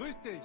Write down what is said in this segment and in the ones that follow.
Grüß dich.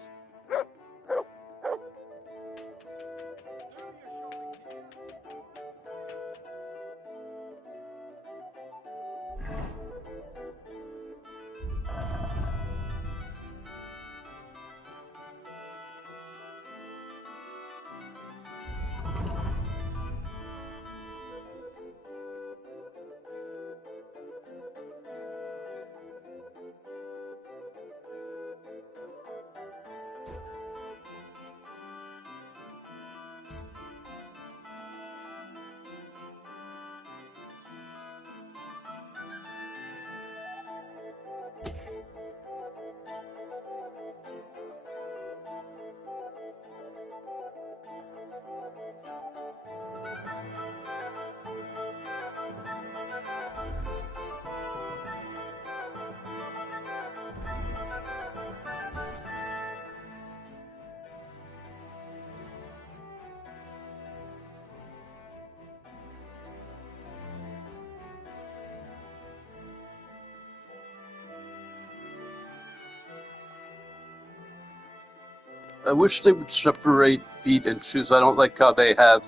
I wish they would separate feet and shoes. I don't like how they have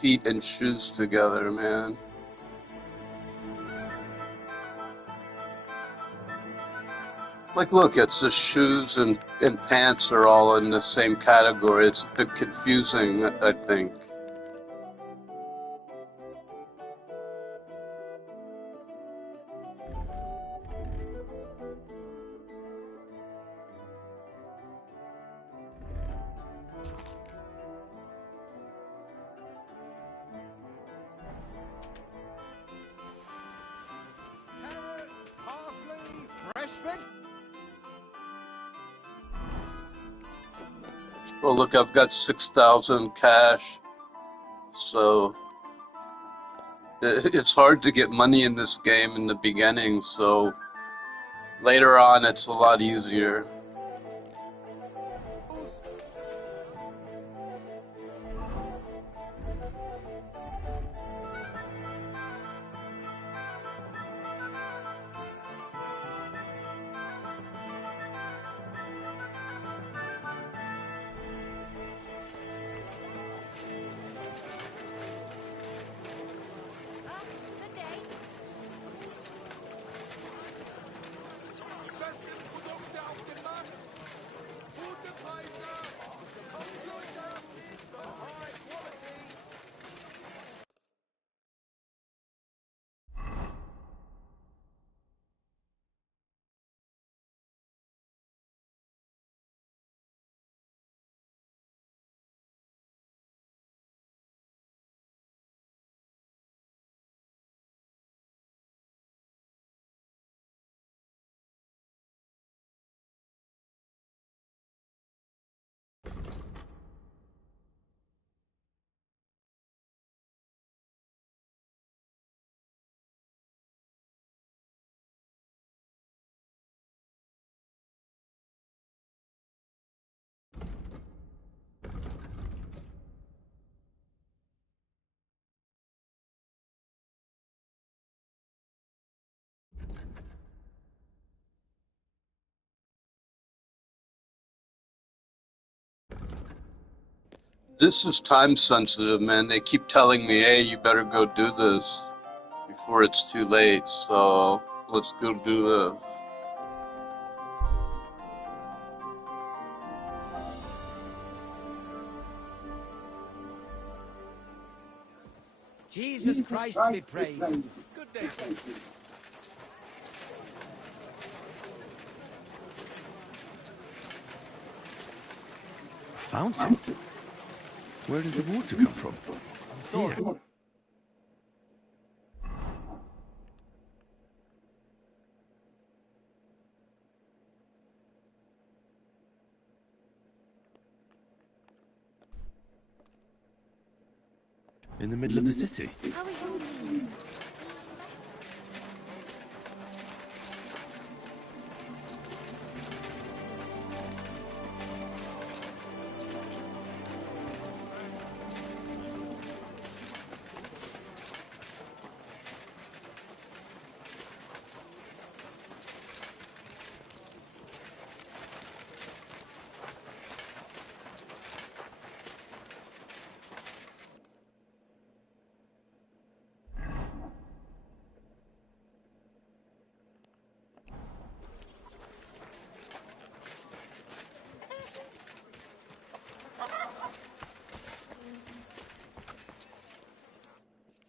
feet and shoes together, man. Like, look, it's the shoes and pants are all in the same category. It's a bit confusing, I think. Well, look, I've got 6,000 cash, so it's hard to get money in this game in the beginning, so later on it's a lot easier. This is time sensitive, man. They keep telling me, hey, you better go do this before it's too late, so let's go do this. Jesus Christ be praised. Good day, sir. A fountain? Where does the water come from? Here. In the middle of the city.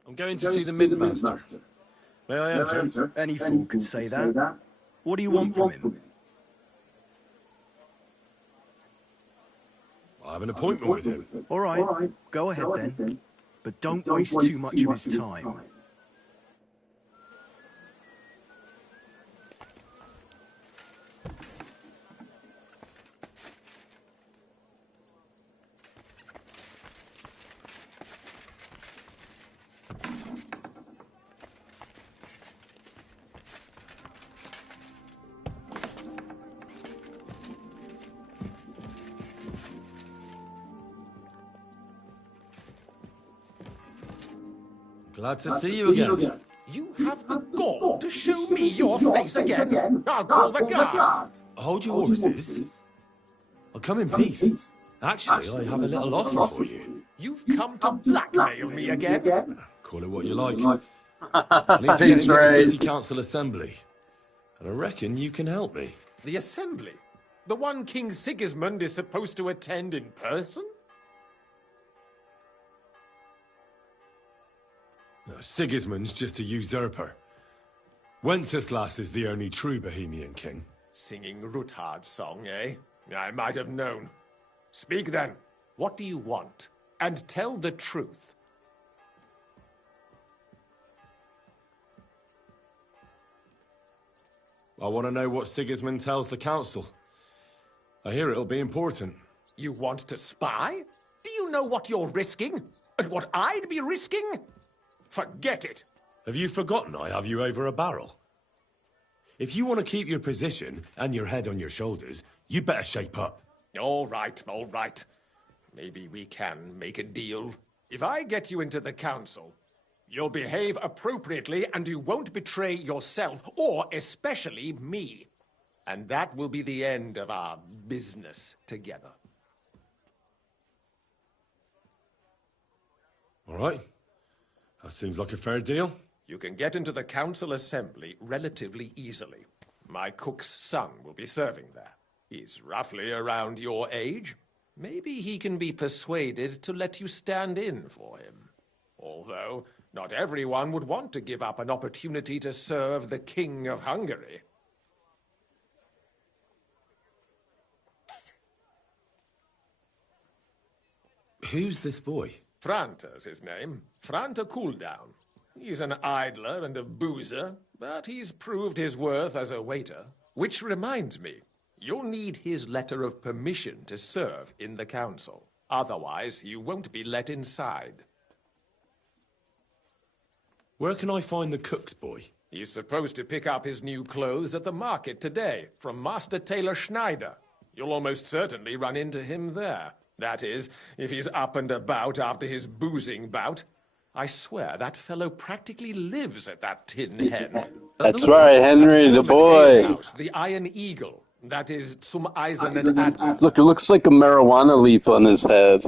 I'm going to see the Mint Master. May I enter? Any fool could say that. What do you want from him? I have an appointment with him. All right, go ahead then. But don't waste too much of his time. Glad to see you again. You have the gall to show me your face again? I'll call the guards. Hold your horses. I'll come in peace. Actually, I have a little offer for you. You've come to blackmail me again? Call it what you like. I need to get into the City Council Assembly. And I reckon you can help me. The Assembly? The one King Sigismund is supposed to attend in person? Sigismund's just a usurper. Wenceslas is the only true Bohemian king. Singing Ruthard's song, eh? I might have known. Speak then. What do you want? And tell the truth. I want to know what Sigismund tells the council. I hear it'll be important. You want to spy? Do you know what you're risking? And what I'd be risking? Forget it. Have you forgotten I have you over a barrel? If you want to keep your position and your head on your shoulders, you better shape up. All right, all right. Maybe we can make a deal. If I get you into the council, you'll behave appropriately and you won't betray yourself, or especially me. And that will be the end of our business together. All right. That seems like a fair deal. You can get into the council assembly relatively easily. My cook's son will be serving there. He's roughly around your age. Maybe he can be persuaded to let you stand in for him. Although, not everyone would want to give up an opportunity to serve the King of Hungary. Who's this boy? Franta's his name. Franta Cooldown. He's an idler and a boozer, but he's proved his worth as a waiter. Which reminds me, you'll need his letter of permission to serve in the council. Otherwise, you won't be let inside. Where can I find the cook's boy? He's supposed to pick up his new clothes at the market today, from Master Tailor Schneider. You'll almost certainly run into him there. That is, if he's up and about after his boozing bout. I swear that fellow practically lives at that Tin Hen. That's right, Henry, the boy. House, the Iron Eagle. That is zum Eisernen Adler. Look, it looks like a marijuana leaf on his head.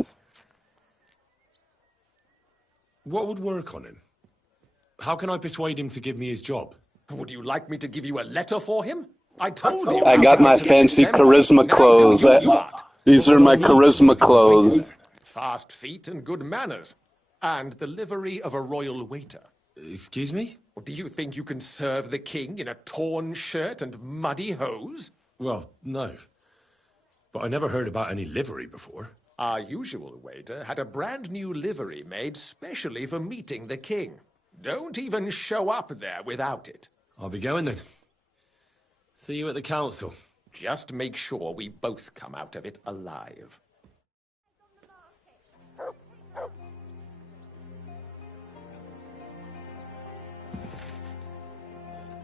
What would work on him? How can I persuade him to give me his job? Would you like me to give you a letter for him? I told you. I got my fancy charisma clothes. These are my charisma clothes. Fast feet and good manners. And the livery of a royal waiter. Excuse me? Do you think you can serve the king in a torn shirt and muddy hose? Well, no. But I never heard about any livery before. Our usual waiter had a brand new livery made specially for meeting the king. Don't even show up there without it. I'll be going then. See you at the council. Just make sure we both come out of it alive.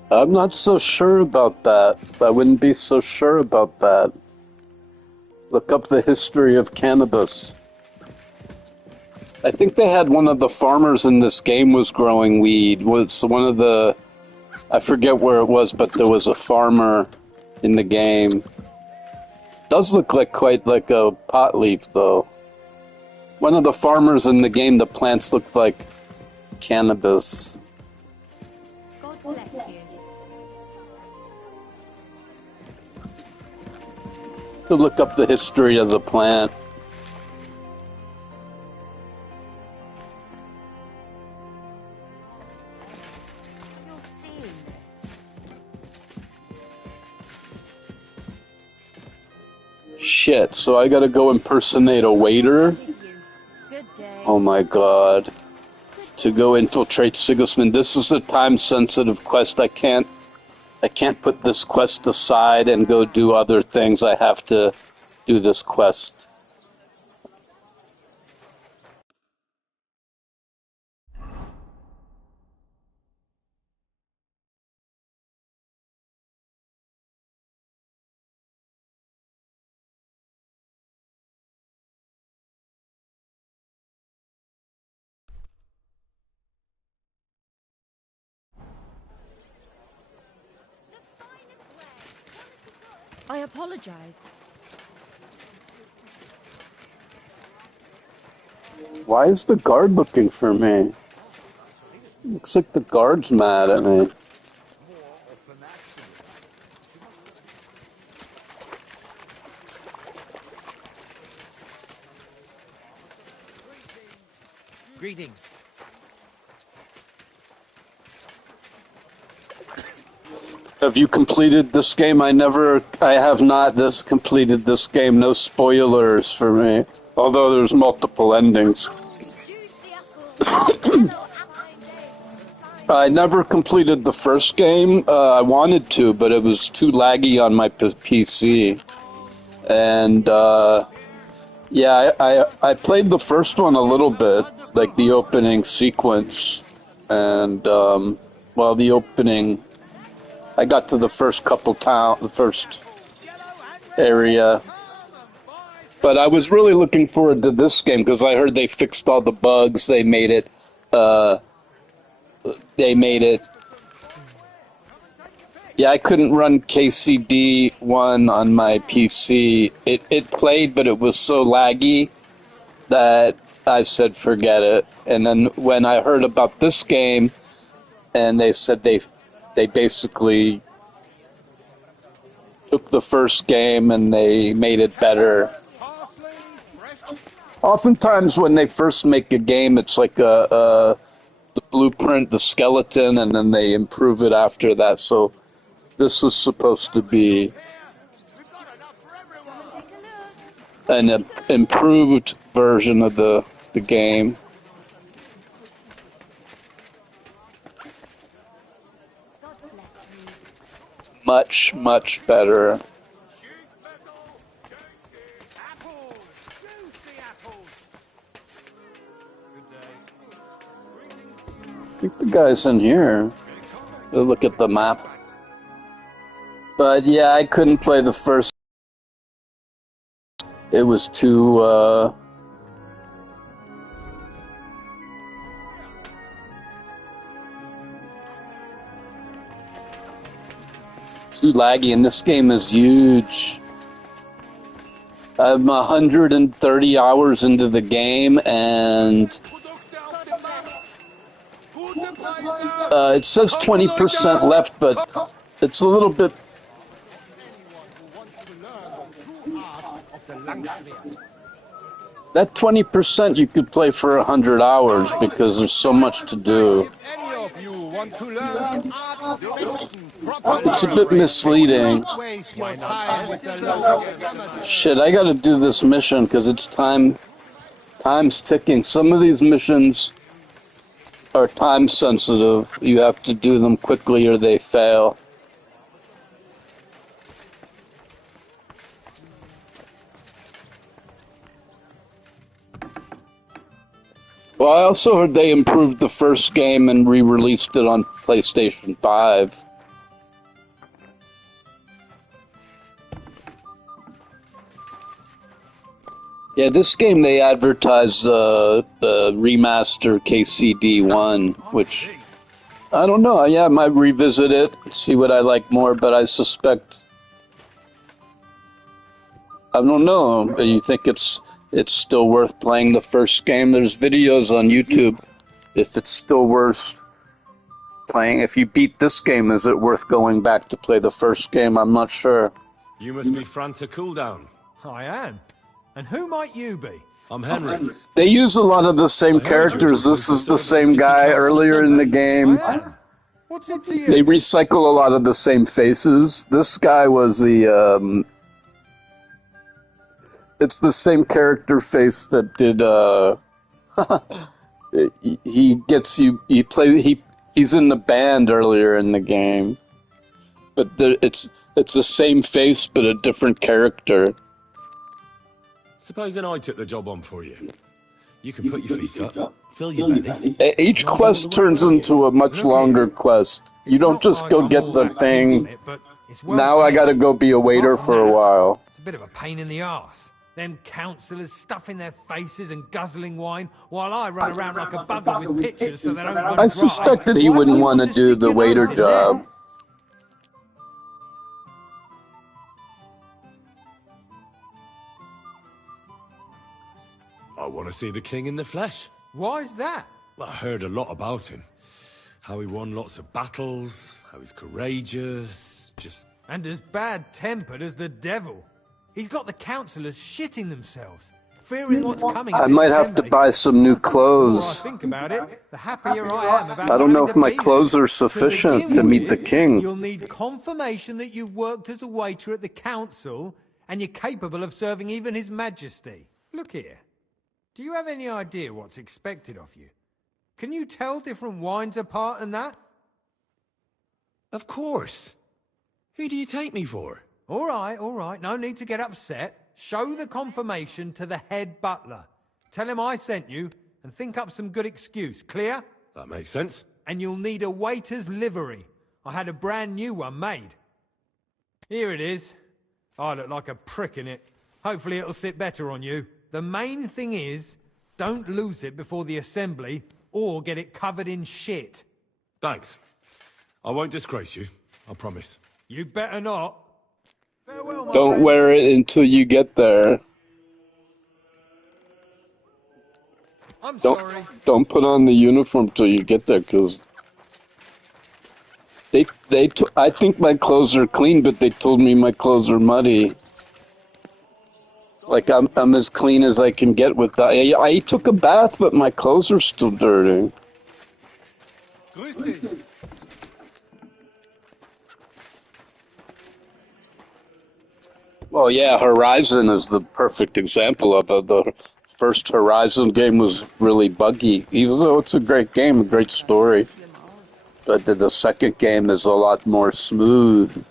I'm not so sure about that. I wouldn't be so sure about that. Look up the history of cannabis. I think they had one of the farmers in this game was growing weed. Was one of the... I forget where it was, but there was a farmer in the game. Does look like quite like a pot leaf, though. One of the farmers in the game, the plants looked like cannabis. God bless you. To look up the history of the plant. shit, so I gotta go impersonate a waiter? Good day. Oh my god. To go infiltrate Sigismund. This is a time-sensitive quest. I can't put this quest aside and go do other things. I have to do this quest. I apologize. Why is the guard looking for me? Looks like the guard's mad at me. Greetings. Have you completed this game? I have not completed this game. No spoilers for me. Although there's multiple endings. I never completed the first game. I wanted to, but it was too laggy on my PC. And, yeah, I played the first one a little bit, like the opening sequence. And, well, the opening... I got to the first the first area. But I was really looking forward to this game because I heard they fixed all the bugs. They made it, yeah, I couldn't run KCD1 on my PC. It played, but it was so laggy that I said forget it. And then when I heard about this game, and they said they basically took the first game and they made it better. Oftentimes when they first make a game, it's like the blueprint, the skeleton, and then they improve it after that. So this was supposed to be an improved version of the game. Much, much better. I think the guy's in here. Look at the map. But yeah, I couldn't play the first. It was too, too laggy, and this game is huge. I'm 130 hours into the game, and it says 20% left, but it's a little bit... That 20% you could play for 100 hours because there's so much to do. It's a bit misleading. Shit, I gotta do this mission because it's time's ticking. Some of these missions are time sensitive. You have to do them quickly or they fail. Well, I also heard they improved the first game and re-released it on PlayStation 5. Yeah, this game they advertised the remaster KCD1, which I don't know. Yeah, I might revisit it, see what I like more, but I suspect I don't know. You think it's still worth playing the first game? There's videos on YouTube. If it's still worth playing, if you beat this game, is it worth going back to play the first game? I'm not sure. You must be Fran to Cooldown. I am. And who might you be? I'm Henry. They use a lot of the same characters. This is the same guy earlier in the game. What's it to you? They recycle a lot of the same faces. This guy was the It's the same character face that did, he gets you, he's in the band earlier in the game. But it's the same face, but a different character. Supposing I took the job on for you. You can put your feet up, fill your belly. Each quest turns into a much longer quest. You don't just go get the thing. Now I gotta go be a waiter for a while. It's a bit of a pain in the arse. Them councillors stuffing their faces and guzzling wine while I run around like a bugger with pictures so they don't run dry. I suspected he wouldn't want to do the waiter job. I want to see the king in the flesh. Why is that? Well, I heard a lot about him. How he won lots of battles, how he's courageous, just... And as bad-tempered as the devil. He's got the councillors shitting themselves, fearing what's coming. I might have to buy some new clothes. The more I think about it, the happier I am about I don't know if my clothes are sufficient to meet the king. You'll need confirmation that you've worked as a waiter at the council and you're capable of serving even His Majesty. Look here. Do you have any idea what's expected of you? Can you tell different wines apart and that? Of course. Who do you take me for? All right. No need to get upset. Show the confirmation to the head butler. Tell him I sent you and think up some good excuse. Clear? That makes sense. And you'll need a waiter's livery. I had a brand new one made. Here it is. I look like a prick in it. Hopefully it'll sit better on you. The main thing is, don't lose it before the assembly or get it covered in shit. Thanks. I won't disgrace you, I promise. You better not. Farewell, my Don't friend. wear it until you get there. I'm sorry. Don't put on the uniform till you get there, because I think my clothes are clean, but they told me my clothes are muddy. Like, I'm as clean as I can get with that. I took a bath, but my clothes are still dirty. Well, yeah, Horizon is the perfect example of it. The first Horizon game was really buggy, even though it's a great game, a great story. But the second game is a lot more smooth.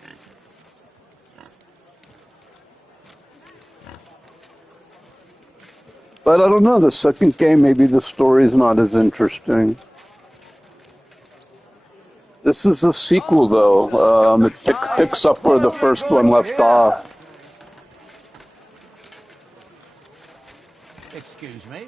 But I don't know, the second game, maybe the story's not as interesting. This is a sequel, though. It picks up where the first one left off. Excuse me.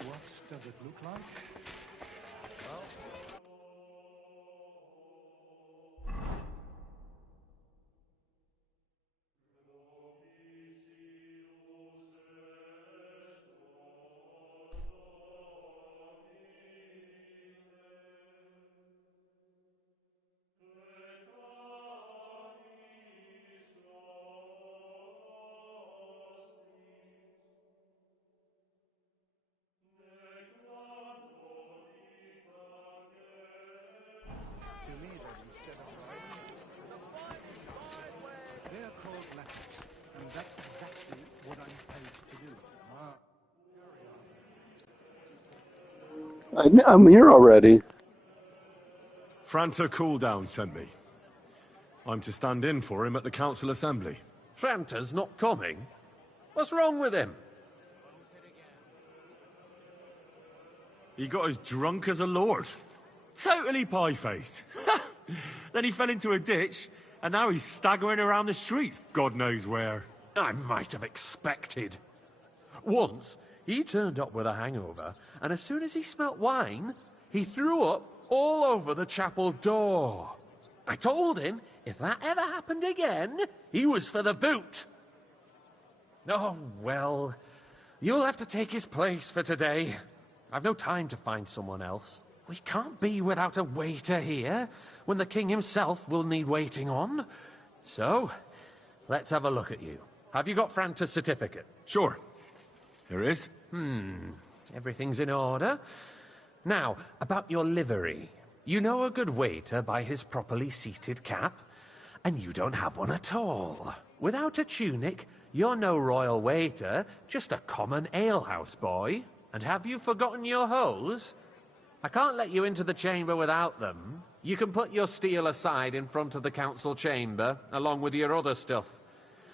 What does it look like? They're called left, and that's exactly what I'm paid to do. I'm here already. Franta Cooldown sent me. I'm to stand in for him at the council assembly. Franta's not coming? What's wrong with him? He got as drunk as a lord. Totally pie-faced. Then he fell into a ditch, and now he's staggering around the streets, God knows where. I might have expected. Once, he turned up with a hangover, and as soon as he smelt wine, he threw up all over the chapel door. I told him if that ever happened again, he was for the boot. Oh, well, you'll have to take his place for today. I've no time to find someone else. We can't be without a waiter here, when the king himself will need waiting on. So, let's have a look at you. Have you got Franta's certificate? Sure. Here it is. Everything's in order. Now, about your livery. You know a good waiter by his properly seated cap? And you don't have one at all. Without a tunic, you're no royal waiter, just a common alehouse boy. And have you forgotten your hose? I can't let you into the chamber without them. You can put your steel aside in front of the council chamber, along with your other stuff.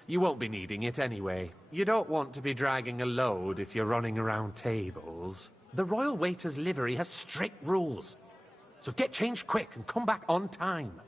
You won't be needing it anyway. You don't want to be dragging a load if you're running around tables. The royal waiter's livery has strict rules. So get changed quick and come back on time.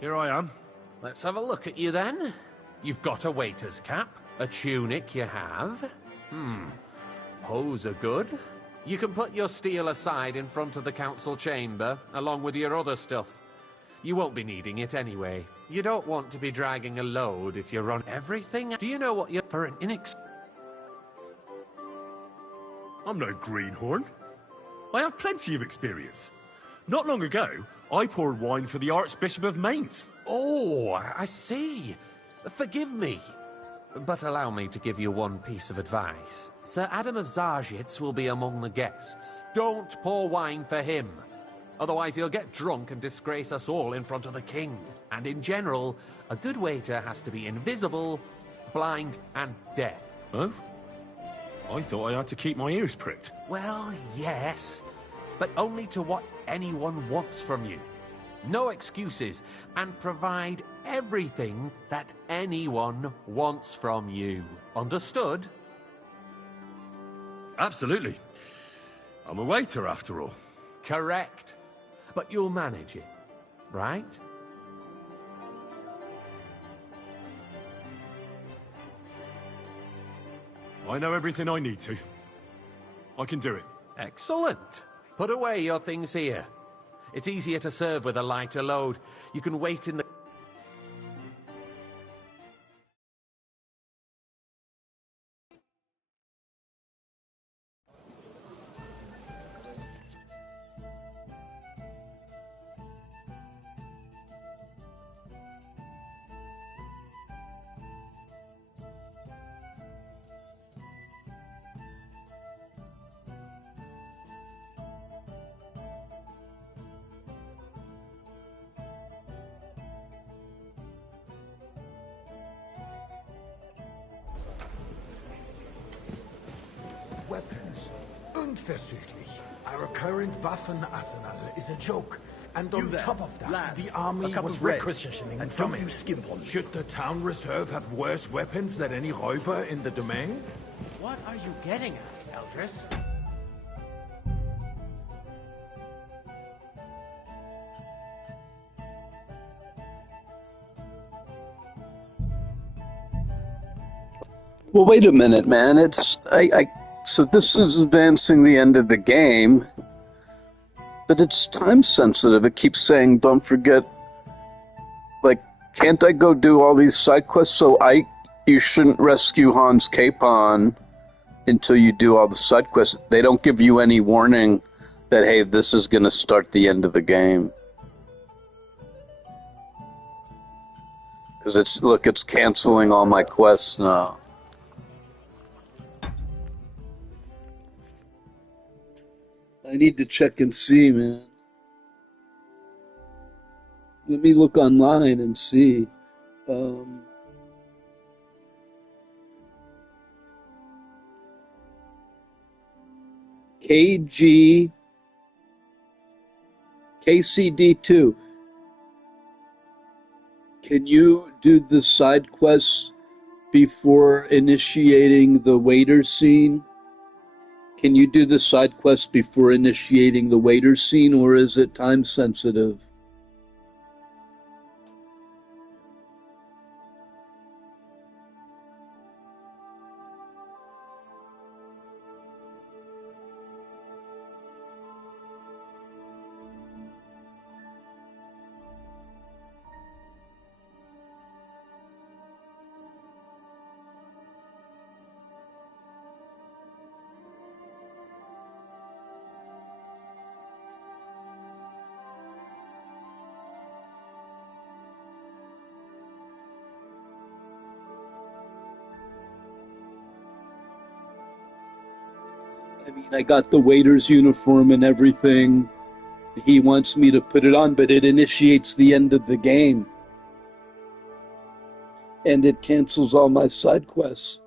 Here I am. Let's have a look at you then. You've got a waiter's cap, a tunic you have. Hose are good. You can put your steel aside in front of the council chamber, along with your other stuff. You won't be needing it anyway. You don't want to be dragging a load if you run everything. Do you know what you're for an I'm no greenhorn. I have plenty of experience. Not long ago, I poured wine for the Archbishop of Mainz. Oh, I see. Forgive me. But allow me to give you one piece of advice. Sir Adam of Zarjitz will be among the guests. Don't pour wine for him. Otherwise he'll get drunk and disgrace us all in front of the king. And in general, a good waiter has to be invisible, blind, and deaf. Oh? I thought I had to keep my ears pricked. Well, yes, but only to what anyone wants from you. No excuses, and provide everything that anyone wants from you. Understood? Absolutely. I'm a waiter, after all. Correct. But you'll manage it, right? I know everything I need to. I can do it. Excellent. Put away your things here. It's easier to serve with a lighter load. You can wait in the... Weapons. Unversüchlich. Our current Waffenarsenal is a joke. And on top of that, lad, the army a cup was of red, requisitioning and from don't it. you skimp on me. Should the town reserve have worse weapons than any Räuber in the domain? What are you getting at, Eldris? Well, wait a minute, man. So this is advancing the end of the game, but it's time sensitive. It keeps saying, don't forget, like, can't I go do all these side quests? So you shouldn't rescue Hans Capon until you do all the side quests. They don't give you any warning that, hey, this is going to start the end of the game. Because it's canceling all my quests now. I need to check and see, man. Let me look online and see. KCD2. Can you do the side quests before initiating the waiter scene? Can you do the side quest before initiating the waiter scene, or is it time sensitive? I mean, I got the waiter's uniform and everything. He wants me to put it on, but it initiates the end of the game. And it cancels all my side quests.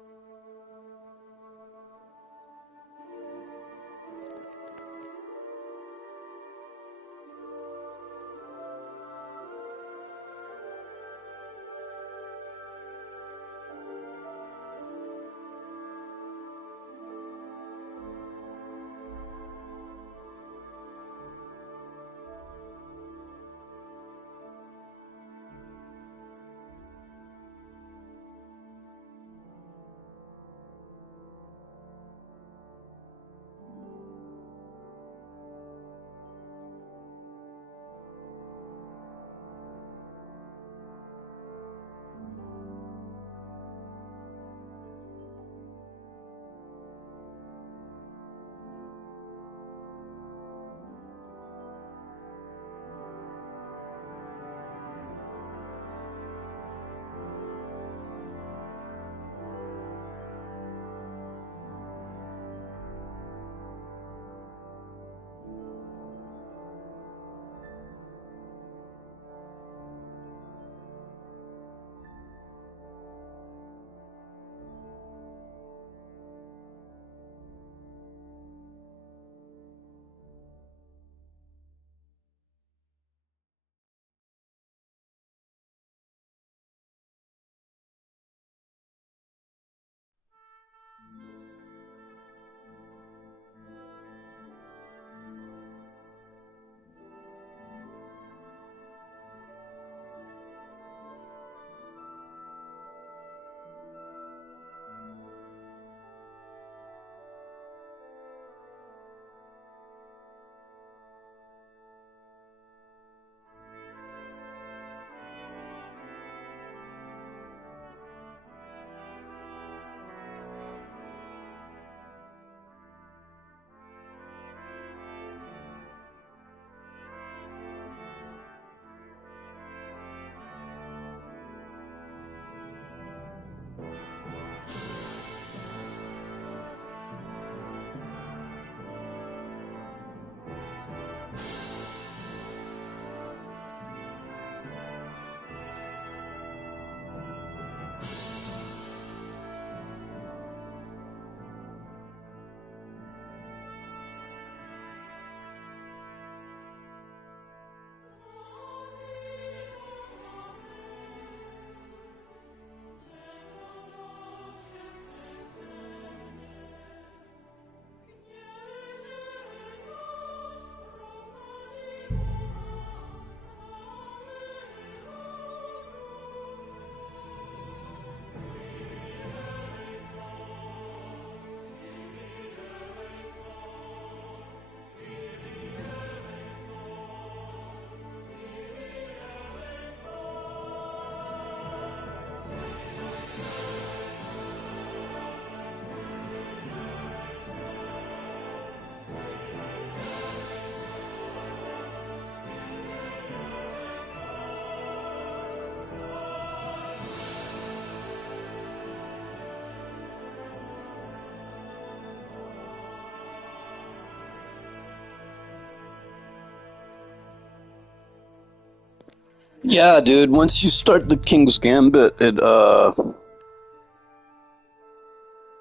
Yeah, dude, once you start the King's Gambit,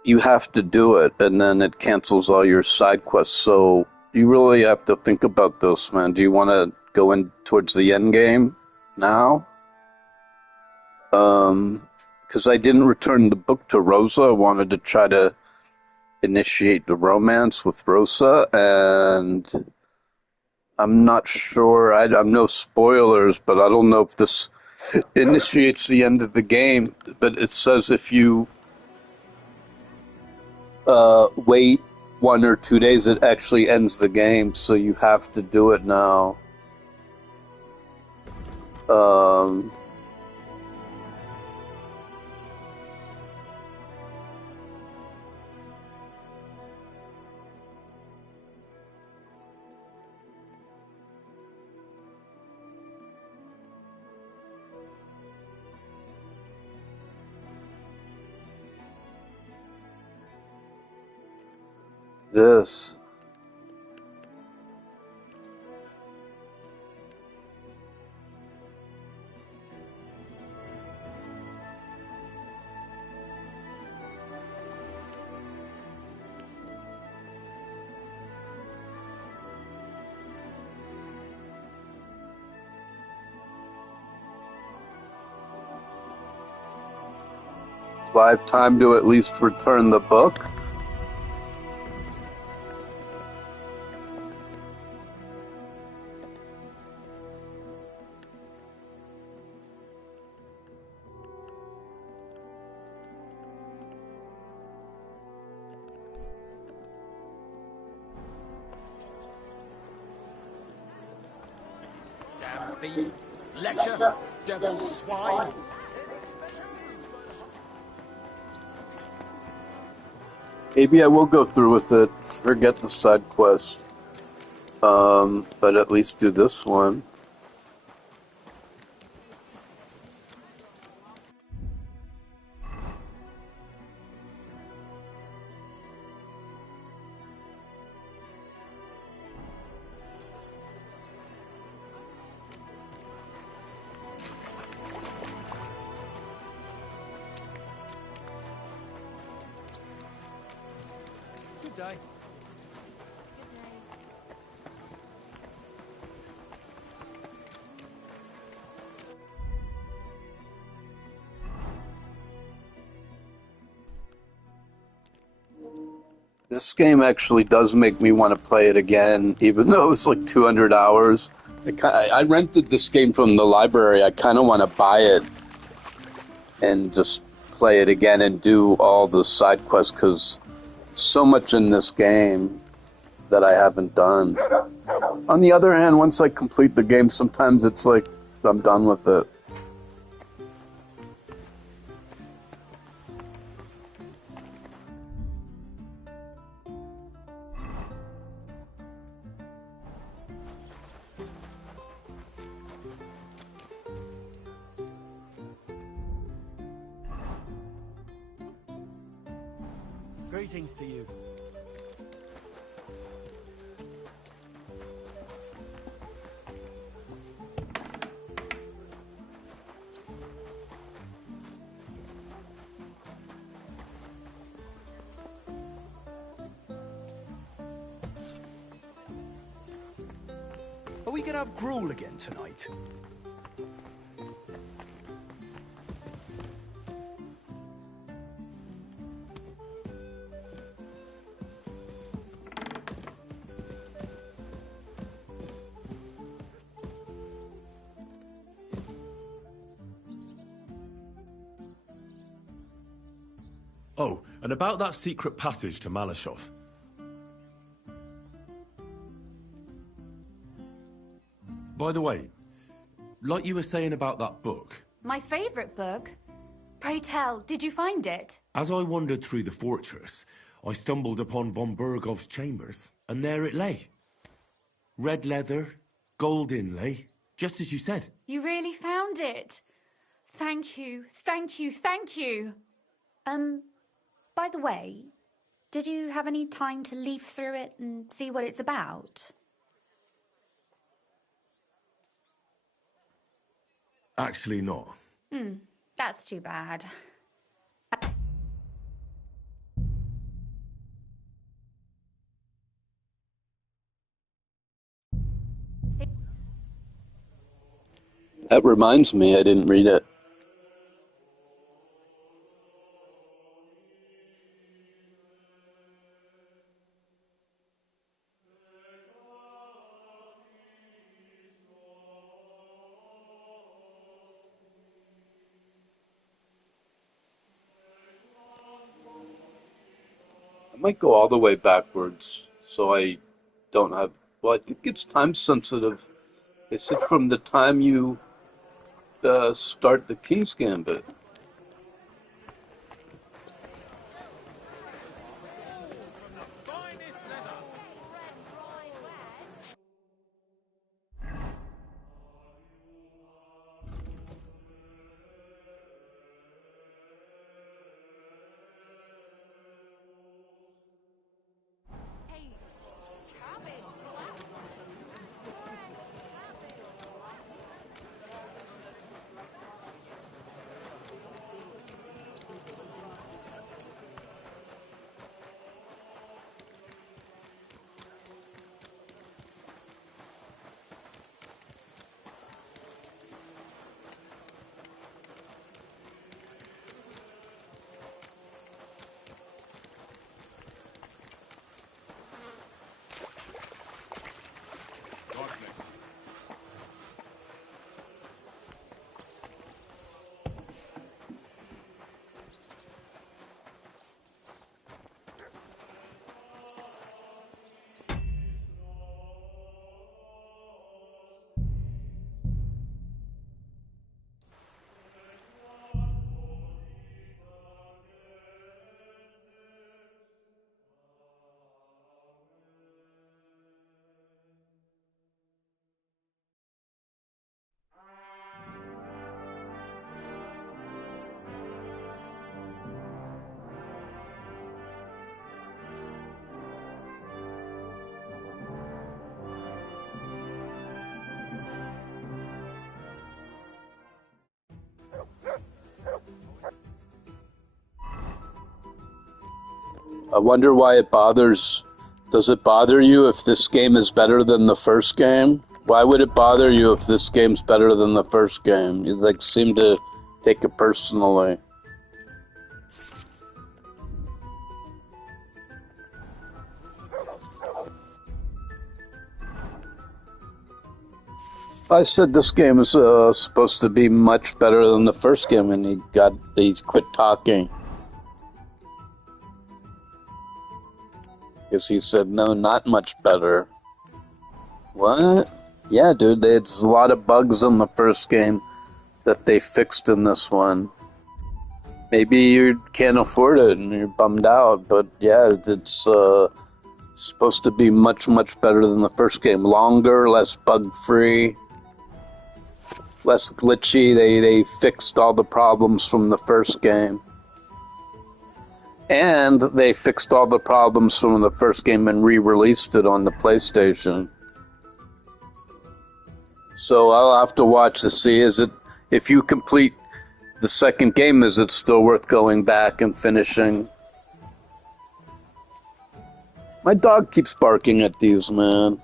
you have to do it, and then it cancels all your side quests, so you really have to think about this, man. Do you want to go in towards the end game now? Because I didn't return the book to Rosa. I wanted to try to initiate the romance with Rosa, and I'm not sure. I'm no spoilers, but I don't know if this initiates the end of the game. But it says if you wait 1 or 2 days, it actually ends the game, so you have to do it now. This. Do I have time to at least return the book? Damn thief, lecher, devil swine. Maybe I will go through with it. Forget the side quest. But at least do this one. Good day. This game actually does make me want to play it again, even though it's like 200 hours. I rented this game from the library. I kind of want to buy it and just play it again and do all the side quests, because so much in this game that I haven't done. On the other hand, once I complete the game, sometimes it's like I'm done with it. Greetings to you. Are we gonna have gruel again tonight? Oh, and about that secret passage to Malashov. By the way, like you were saying about that book, My favorite book? Pray tell, did you find it? as I wandered through the fortress, I stumbled upon von Bergov's chambers, and there it lay. Red leather, gold inlay, just as you said. You really found it. Thank you, thank you, thank you. By the way, did you have any time to leaf through it and see what it's about? Actually not. That's too bad. That reminds me, I didn't read it. I might go all the way backwards, so I don't have... Well, I think it's time sensitive. They said from the time you start the King's Gambit. I wonder why it bothers... Does it bother you if this game is better than the first game? Why would it bother you if this game's better than the first game? You seem to take it personally. I said this game is supposed to be much better than the first game, and he quit talking. Because he said, no, not much better. What? Yeah, dude, there's a lot of bugs in the first game that they fixed in this one. Maybe you can't afford it and you're bummed out, but yeah, it's supposed to be much, much better than the first game. Longer, less bug-free, less glitchy. They fixed all the problems from the first game. And they fixed all the problems from the first game and re-released it on the PlayStation. So I'll have to watch to see, if you complete the second game, is it still worth going back and finishing? My dog keeps barking at these, man.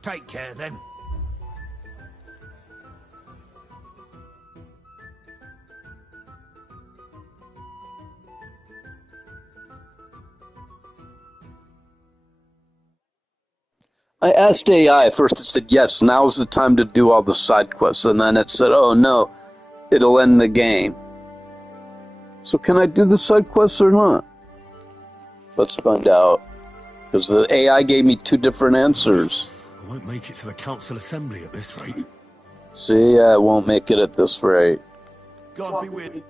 Take care, then. I asked AI first. It said, yes, now's the time to do all the side quests. And then it said, oh, no, it'll end the game. So can I do the side quests or not? Let's find out. Because the AI gave me two different answers. I won't make it to the council assembly at this rate. See, yeah, it won't make it at this rate. God be with you.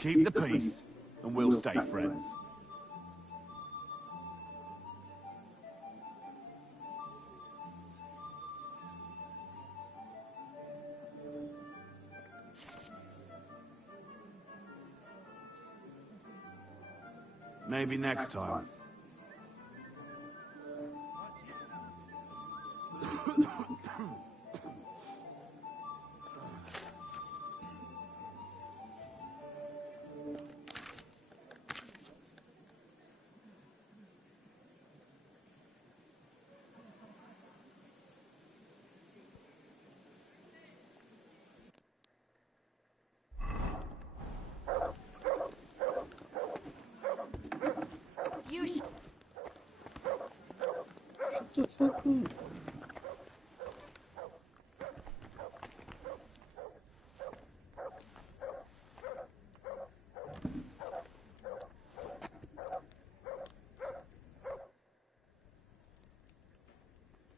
Keep the peace. and we'll stay friends. Maybe next time.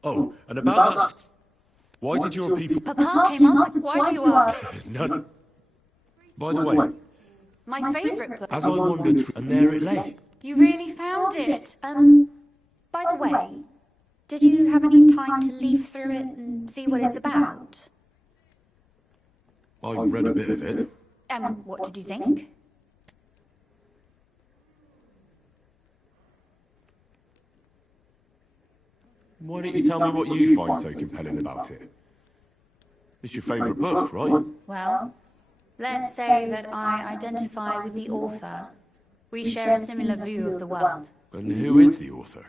Oh, and about that... Why did your people... Papa came up. Why do you ask? No. By the way, My favourite book. as I wandered through... And there it lay. You really found it. By the way, did you have any time to leaf through it and see what it's about? I read a bit of it. What did you think? Why don't you tell me what you find so compelling about it? It's your favourite book, right? Well, let's say that I identify with the author. We share a similar view of the world. And who is the author?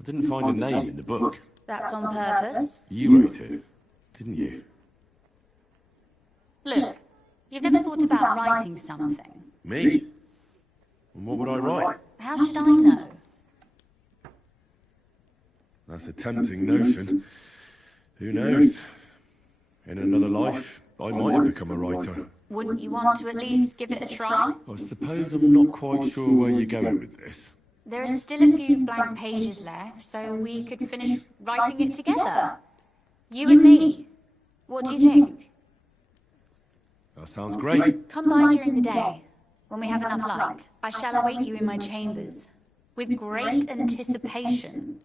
I didn't find a name in the book. That's on purpose. You wrote it, didn't you? Look, you've never thought about writing something. Me? And what would I write? How should I know? That's a tempting notion. Who knows? In another life, I might have become a writer. Wouldn't you want to at least give it a try? I suppose I'm not quite sure where you're going with this. There are still a few blank pages left, so we could finish writing it together. You and me. What do you think? That sounds great. Come by during the day, when we have enough light. I shall await you in my chambers, with great anticipation.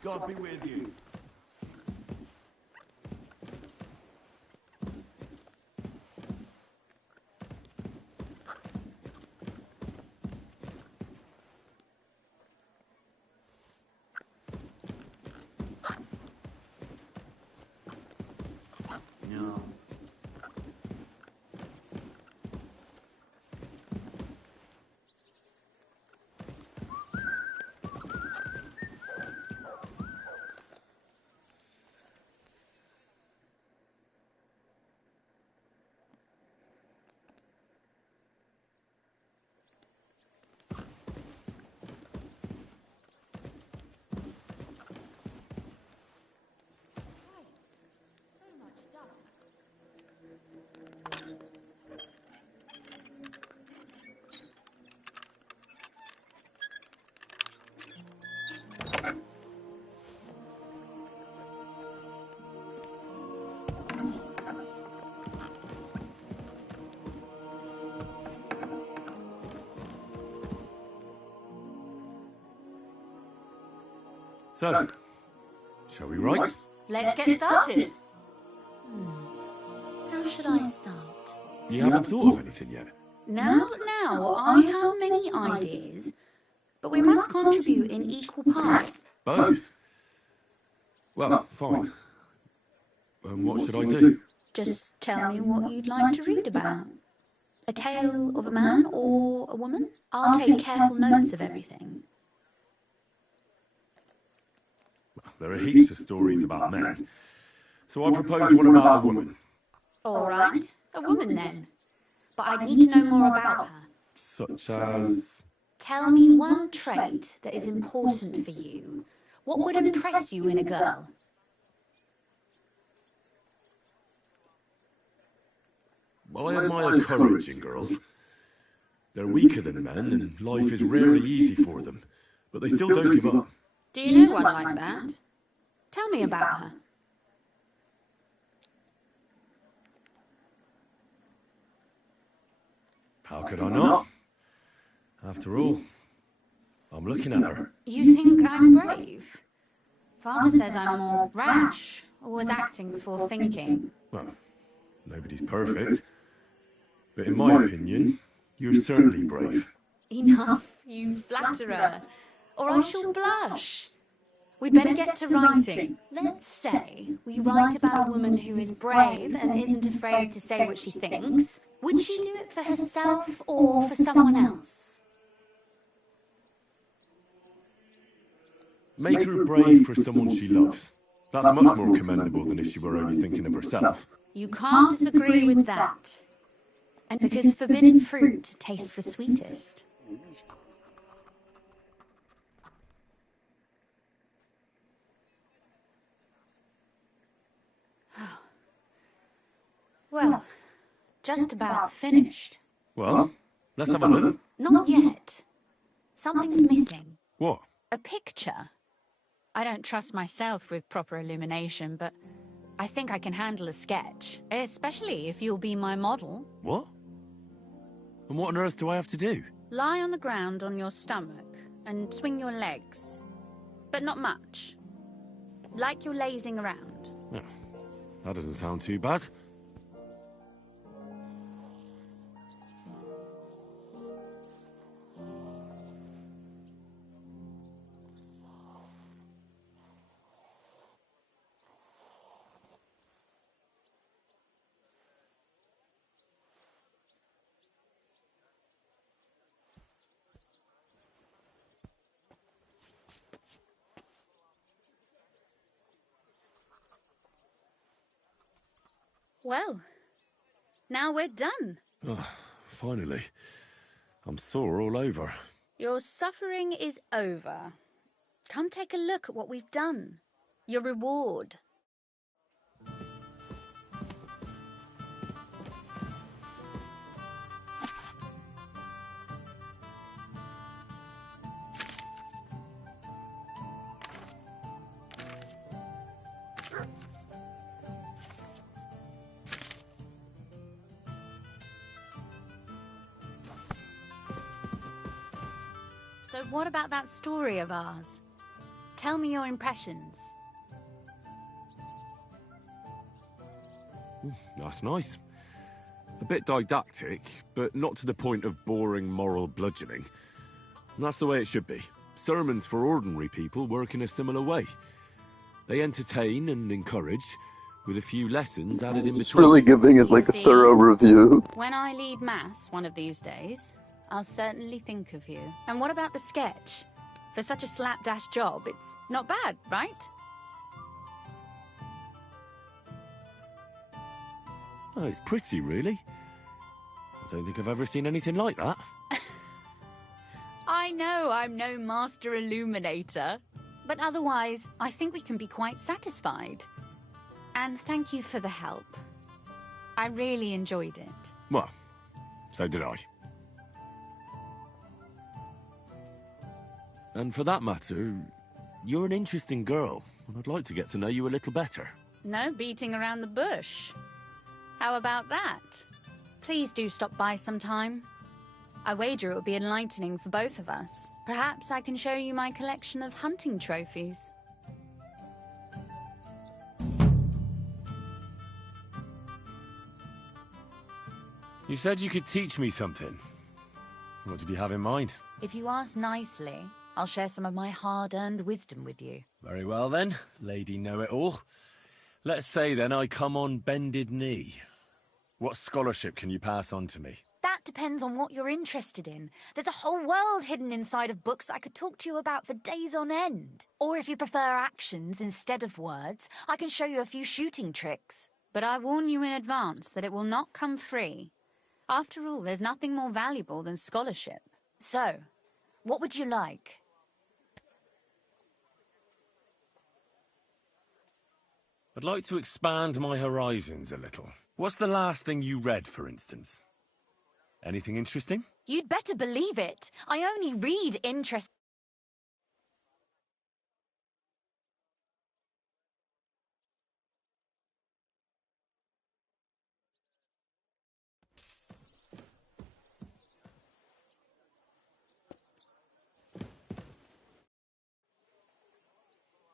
God be with you. No. So, shall we write? Let's get started. How should I start? You haven't thought of anything yet? Now, I have many ideas, but we must contribute in equal parts. Both? Well, fine. What should I do? Just tell me what you'd like to read about. A tale of a man or a woman? I'll take careful notes of everything. There are heaps of stories about men. So I propose one about a woman. All right, a woman then. But I need to know more about her. Such as... Tell me one trait that is important for you. What would impress you in a girl? I admire courage in girls. They're weaker than men, and life is rarely easy for them. But they still don't give up. Do you know one like that? Tell me about her. How could I not? After all, I'm looking at her. You think I'm brave? Father says I'm more rash, always acting before thinking. Well, nobody's perfect. But in my opinion, you're certainly brave. Enough, you flatterer, or I shall blush. We'd better get to writing. Let's say we write about a woman who is brave and isn't afraid to say what she thinks. Would she do it for herself or for someone else? Make her brave for someone she loves. That's much more commendable than if she were only thinking of herself. You can't disagree with that. And because forbidden fruit tastes the sweetest. Well, just about finished. Well, let's have a look. Not yet. Something's missing. What? A picture. I don't trust myself with proper illumination, but I think I can handle a sketch, especially if you'll be my model. What? And what on earth do I have to do? Lie on the ground on your stomach and swing your legs, but not much. Like you're lazing around. Oh, that doesn't sound too bad. Well, now we're done. Oh, finally. I'm sore all over. Your suffering is over. Come take a look at what we've done. Your reward. So what about that story of ours? Tell me your impressions. That's nice. A bit didactic, but not to the point of boring moral bludgeoning. And that's the way it should be. Sermons for ordinary people work in a similar way. They entertain and encourage, with a few lessons added in between. It's really giving it like a thorough review. When I lead mass one of these days, I'll certainly think of you. And what about the sketch? For such a slapdash job, it's not bad, right? Oh, it's pretty, really. I don't think I've ever seen anything like that. I know I'm no master illuminator, but otherwise, I think we can be quite satisfied. And thank you for the help. I really enjoyed it. Well, so did I. And for that matter, you're an interesting girl, and I'd like to get to know you a little better. No beating around the bush. How about that? Please do stop by sometime. I wager it will be enlightening for both of us. Perhaps I can show you my collection of hunting trophies. You said you could teach me something. What did you have in mind? If you ask nicely, I'll share some of my hard-earned wisdom with you. Very well then, Lady Know-It-All. Let's say then I come on bended knee. What scholarship can you pass on to me? That depends on what you're interested in. There's a whole world hidden inside of books I could talk to you about for days on end. Or if you prefer actions instead of words, I can show you a few shooting tricks. But I warn you in advance that it will not come free. After all, there's nothing more valuable than scholarship. So, what would you like? I'd like to expand my horizons a little. What's the last thing you read, for instance? Anything interesting? You'd better believe it. I only read interesting.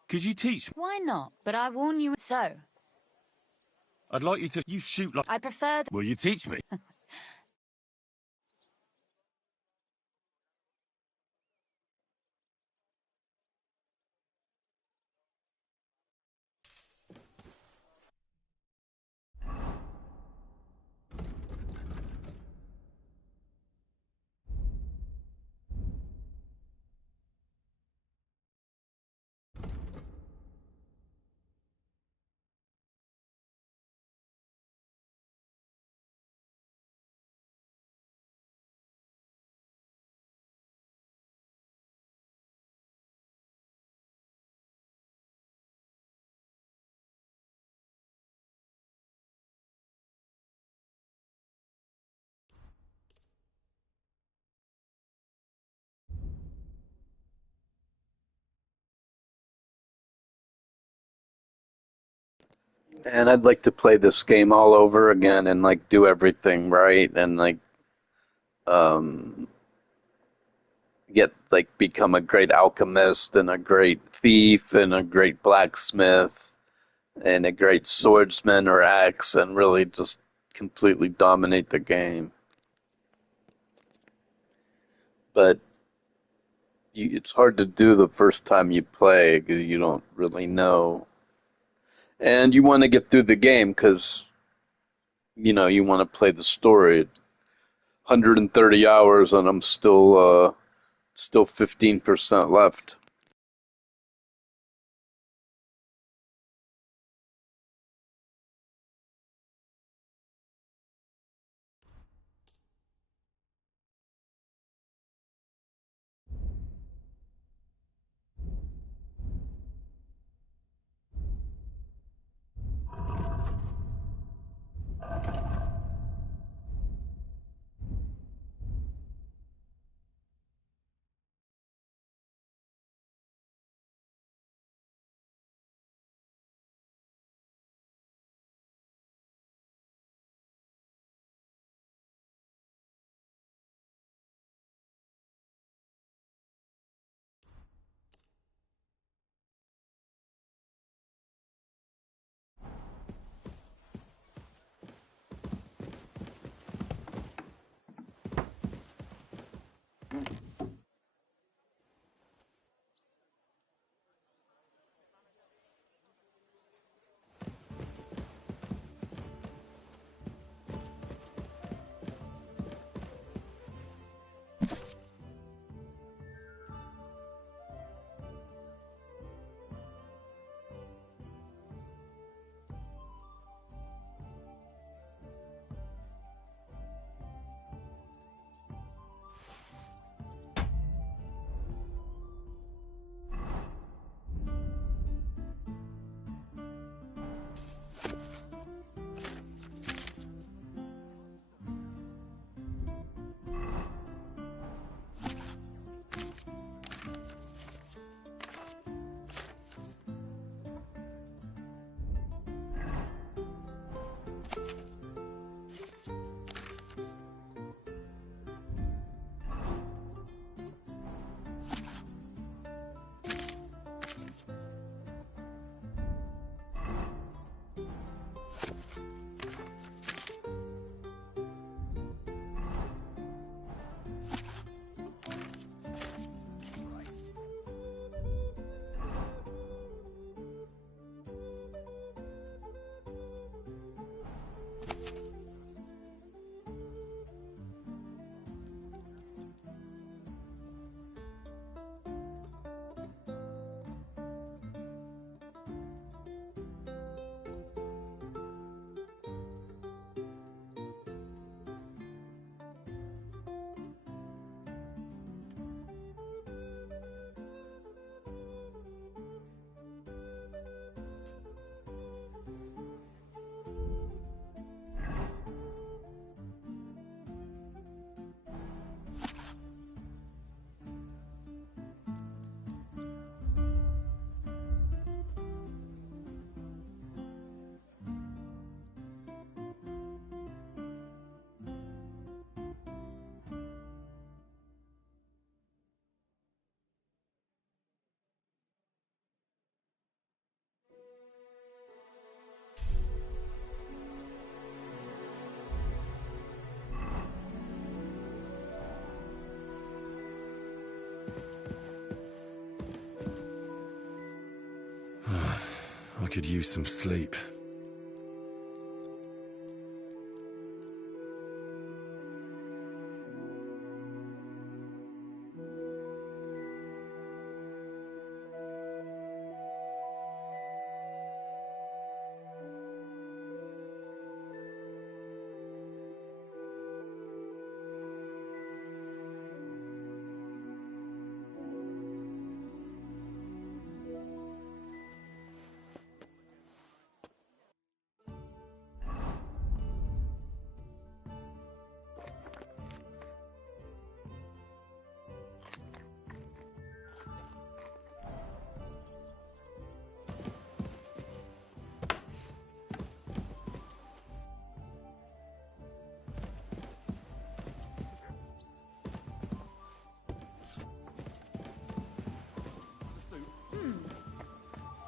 Could you teach me? Why not? But I warn you. So, I'd like you to... You shoot like... I prefer... Will you teach me? And I'd like to play this game all over again and like do everything right and like become a great alchemist and a great thief and a great blacksmith and a great swordsman or axe and really just completely dominate the game. But it's hard to do the first time you play because you don't really know. And you want to get through the game because, you want to play the story. 130 hours and I'm still 15% left. could use some sleep.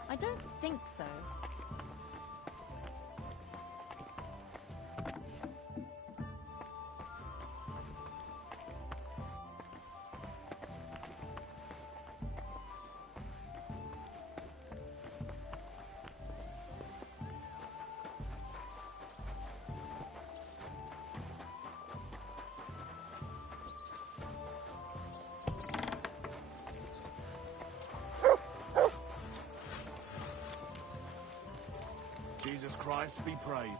I don't think so. Jesus Christ be praised.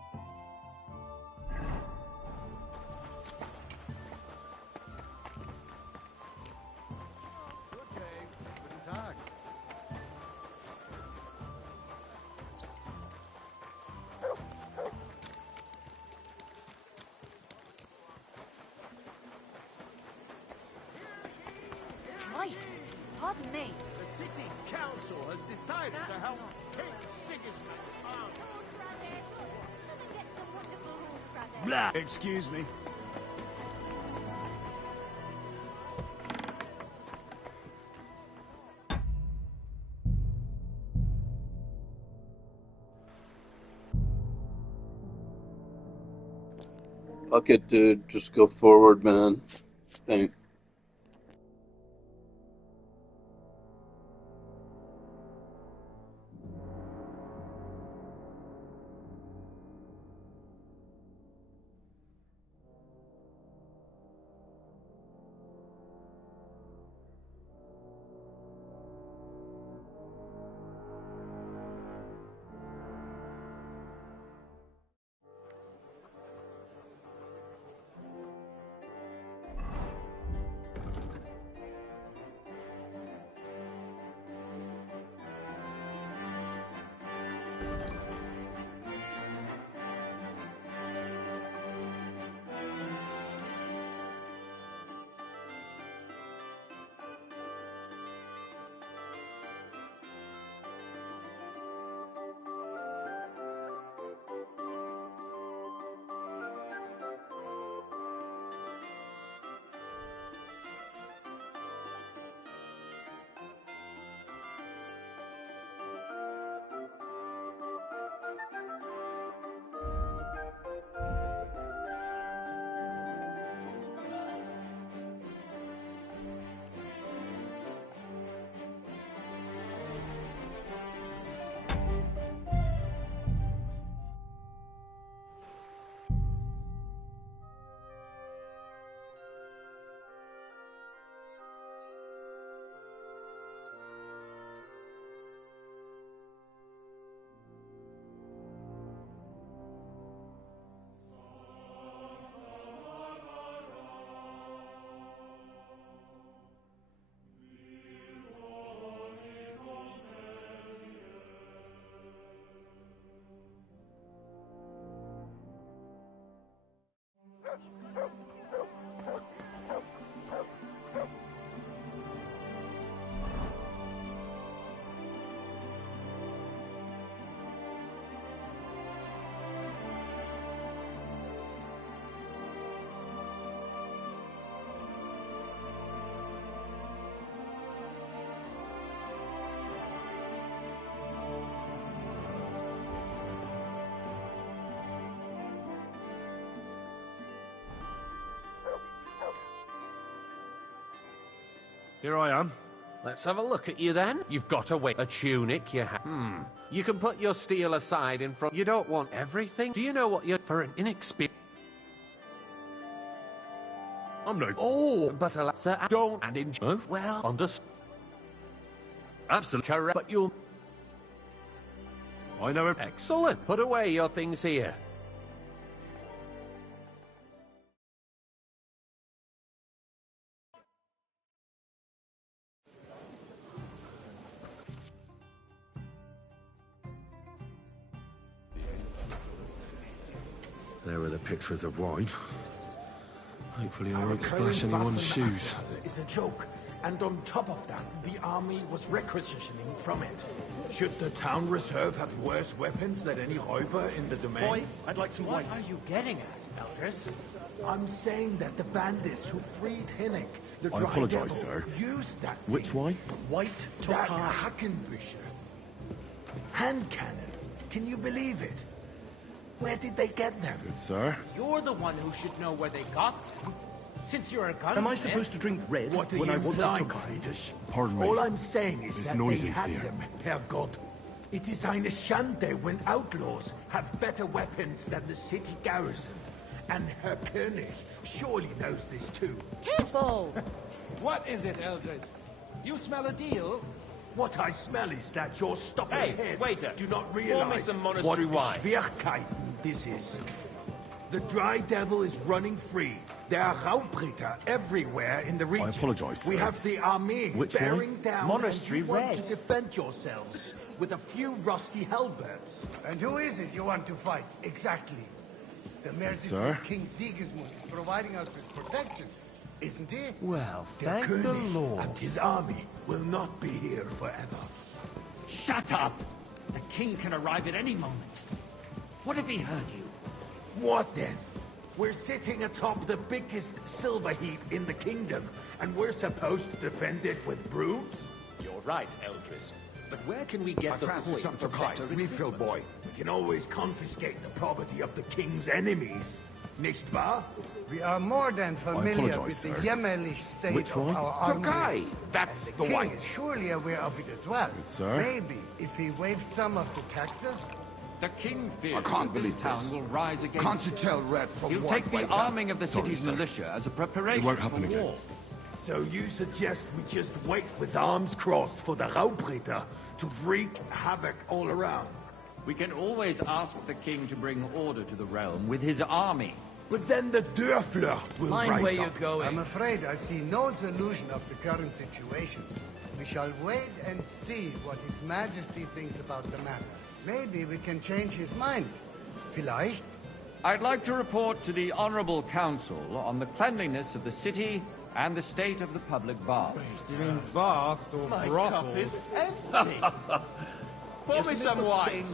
Christ, pardon me. The city council has decided to help King Sigismund. Blah. Excuse me. Fuck it, dude. Just go forward, man. Thanks. Here I am. Let's have a look at you then. You've got a tunic, You can put your steel aside in front. You don't want everything. Do you know what you're for an inexperienced? I'm no... Oh, but alas, I don't and enjoy. Oh? Well, understand. Absolutely correct, but you'll... I know it. Excellent. Put away your things here. There are the pictures of wine. Hopefully I won't splash anyone's shoes. Is a joke. And on top of that, the army was requisitioning from it. Should the town reserve have worse weapons than any Räuber in the domain? Boy, I'd like some white. What are you getting at, Eldris? I'm saying that the bandits who freed Hinnick, the I Dry apologise, Devil, sir. used that Which thing. wine? White That Tokar. Hackenbücher. Hand cannon. Can you believe it? Where did they get them? Good, sir. You're the one who should know where they got them. Since you're a gunsmith... Am I supposed to drink red What are when you I want implying, Tokar? Friedrich? Pardon me. All I'm saying is It's that noisy they had here. them, Herrgott. It is eine Schande when outlaws have better weapons than the city garrison. And Herr König surely knows this too. Careful! What is it, Eldris? You smell a deal? What I smell is that your stuffy Hey, heads waiter. do not Pour me realize some what monastery wine. Schwierigkeiten this is. The Dry Devil is running free. There are Raubritter everywhere in the region. I apologise, We sir. have the army Which bearing one? down, Monastery and you want Red. to defend yourselves with a few rusty halberds. And who is it you want to fight, exactly? The merciful Sir? King Sigismund is providing us with protection, isn't he? Well, Der thank the König Lord. and his army will not be here forever. Shut up! The king can arrive at any moment. What if he heard you? What then? We're sitting atop the biggest silver heap in the kingdom, and we're supposed to defend it with brooms? You're right, Eldris. But where can we get the fancy coin something for for quite better refill, equipment? boy. We can always confiscate the property of the king's enemies, nicht wahr? We are more than familiar apologize, with the sir. jämmerlich state Which of one? our army. Tokai! That's The the king white. is surely aware of it as well. sir. Maybe if he waived some of the taxes. The king fears I can't that this believe town this. will rise against Can't you him. tell red from He'll white, take the waiter? arming of the Sorry, city's sir. militia as a preparation It won't happen for again. war. So you suggest we just wait with arms crossed for the Raubritter to wreak havoc all around? We can always ask the king to bring order to the realm with his army. But then the Dörfler will rise up. I'm afraid I see no solution of the current situation. We shall wait and see what His Majesty thinks about the matter. Maybe we can change his mind. Vielleicht? I'd like to report to the Honorable Council on the cleanliness of the city and the state of the public baths. You mean baths or My brothels? cup is empty. Pour me some wine.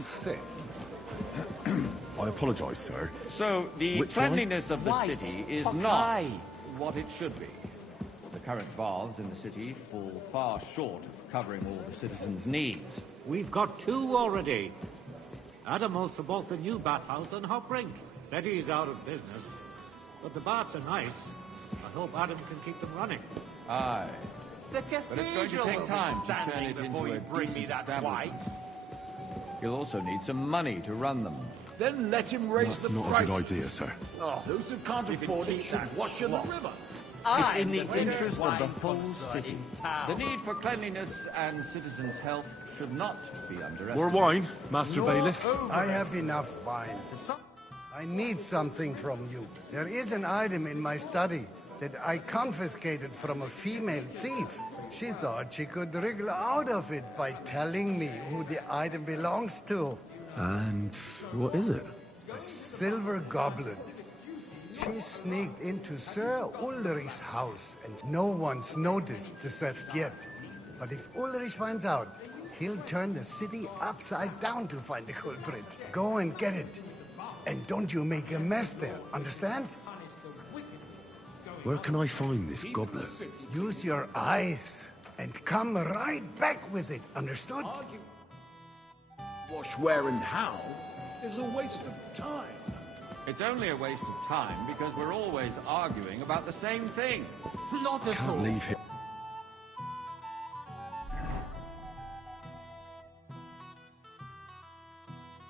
I apologise, sir. So, the Which cleanliness of the White. city is Tokai. not what it should be. The current baths in the city fall far short of covering all the citizens' needs. We've got two already. Adam also bought the new bathhouse on Hopbrink. Betty's out of business. But the baths are nice. I hope Adam can keep them running. Aye. The But it's going to cathedral take will time be to turn standing it before into you a bring me decent that establishment. white. You'll also need some money to run them. Then let him raise That's the not price. a good idea, sir. Those who can't afford it should wash in the river. It's in the interest of the whole city. The need for cleanliness and citizens' health should not be underestimated. More wine, Master Bailiff. I have enough wine. I need something from you. There is an item in my study that I confiscated from a female thief. She thought she could wriggle out of it by telling me who the item belongs to. And what is it? A silver goblet. She sneaked into Sir Ulrich's house, and no one's noticed the theft yet. But if Ulrich finds out, he'll turn the city upside down to find the culprit. Go and get it. And don't you make a mess there, understand? Where can I find this goblet? Use your eyes, and come right back with it, understood? Wash where and how is a waste of time. It's only a waste of time because we're always arguing about the same thing. Not at all. Can't leave him.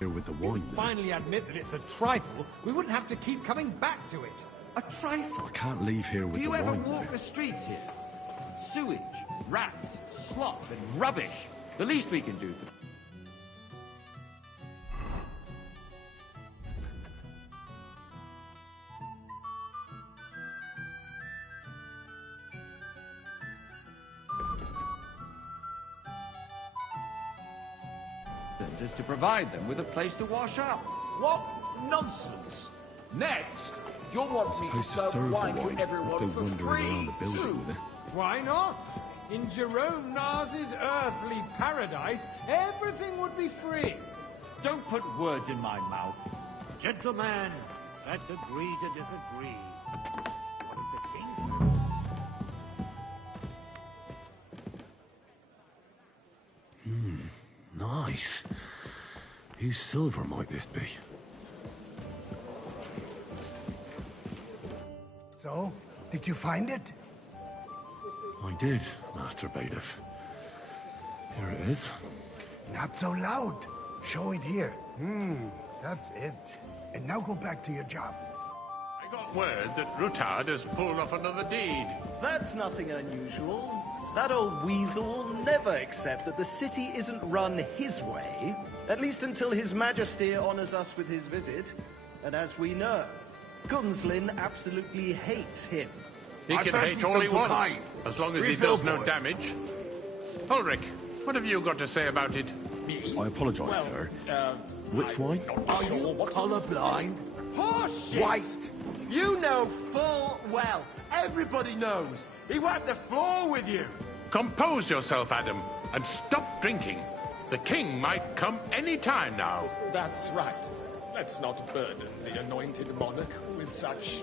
here with the wine. Then. Finally admit that it's a trifle, we wouldn't have to keep coming back to it. A trifle? I can't leave here with Do the you ever wine. walk the streets here? Sewage, rats, slop, and rubbish. The least we can do for... is to provide them with a place to wash up. What nonsense! Next, you'll want me to Supposed to serve serve wine the wine, to everyone not go for wandering free, around the building too. with it. Why not? In Jerome Nas's earthly paradise, everything would be free. Don't put words in my mouth. Gentlemen, let's agree to disagree. What is the king? Nice. Whose silver might this be? So, did you find it? I did, Master Bailiff. Here it is. Not so loud. Show it here. That's it. And now go back to your job. I got word that Rutard has pulled off another deed. That's nothing unusual. That old weasel will never accept that the city isn't run his way, at least until His Majesty honors us with his visit. And as we know, Gunslin absolutely hates him. He can hate all he wants, as long as he does no damage. Ulrich, what have you got to say about it? I apologise, sir. Which wine? Are you colorblind? Horseshit! White! You know full well. Everybody knows. He wiped the floor with you. Compose yourself, Adam, and stop drinking. The king might come any time now. That's right. Let's not burden the anointed monarch with such...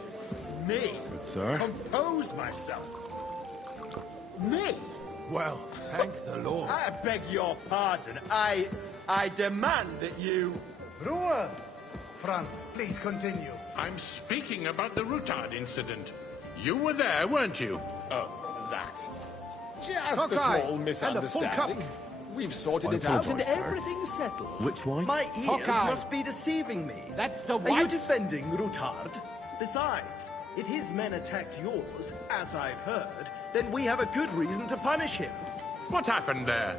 Me? Good, sir. Compose myself. Me? Well, thank the Lord. I beg your pardon. I demand that you... Ruhe! Franz, please continue. I'm speaking about the Rutard incident. You were there, weren't you? Oh, that. Just Cockeye, a small and a full misunderstanding. cup. We've sorted I it out and apologise, sir. everything's settled. Which wine? My ears Hawkeye. must be deceiving me. That's the Are you white. defending Rutard? Besides, if his men attacked yours, as I've heard, then we have a good reason to punish him. What happened there?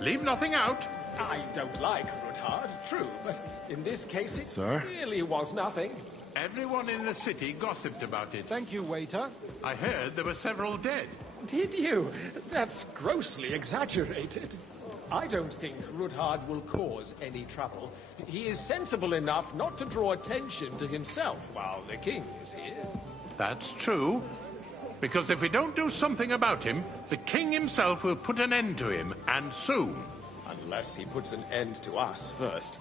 Leave nothing out. I don't like Rutard, true, but in this case it Sir? really was nothing. Everyone in the city gossiped about it. Thank you, waiter. I heard there were several dead. Did you? That's grossly exaggerated. I don't think Rutard will cause any trouble. He is sensible enough not to draw attention to himself while the king is here. That's true. Because if we don't do something about him, the king himself will put an end to him, and soon. Unless he puts an end to us first.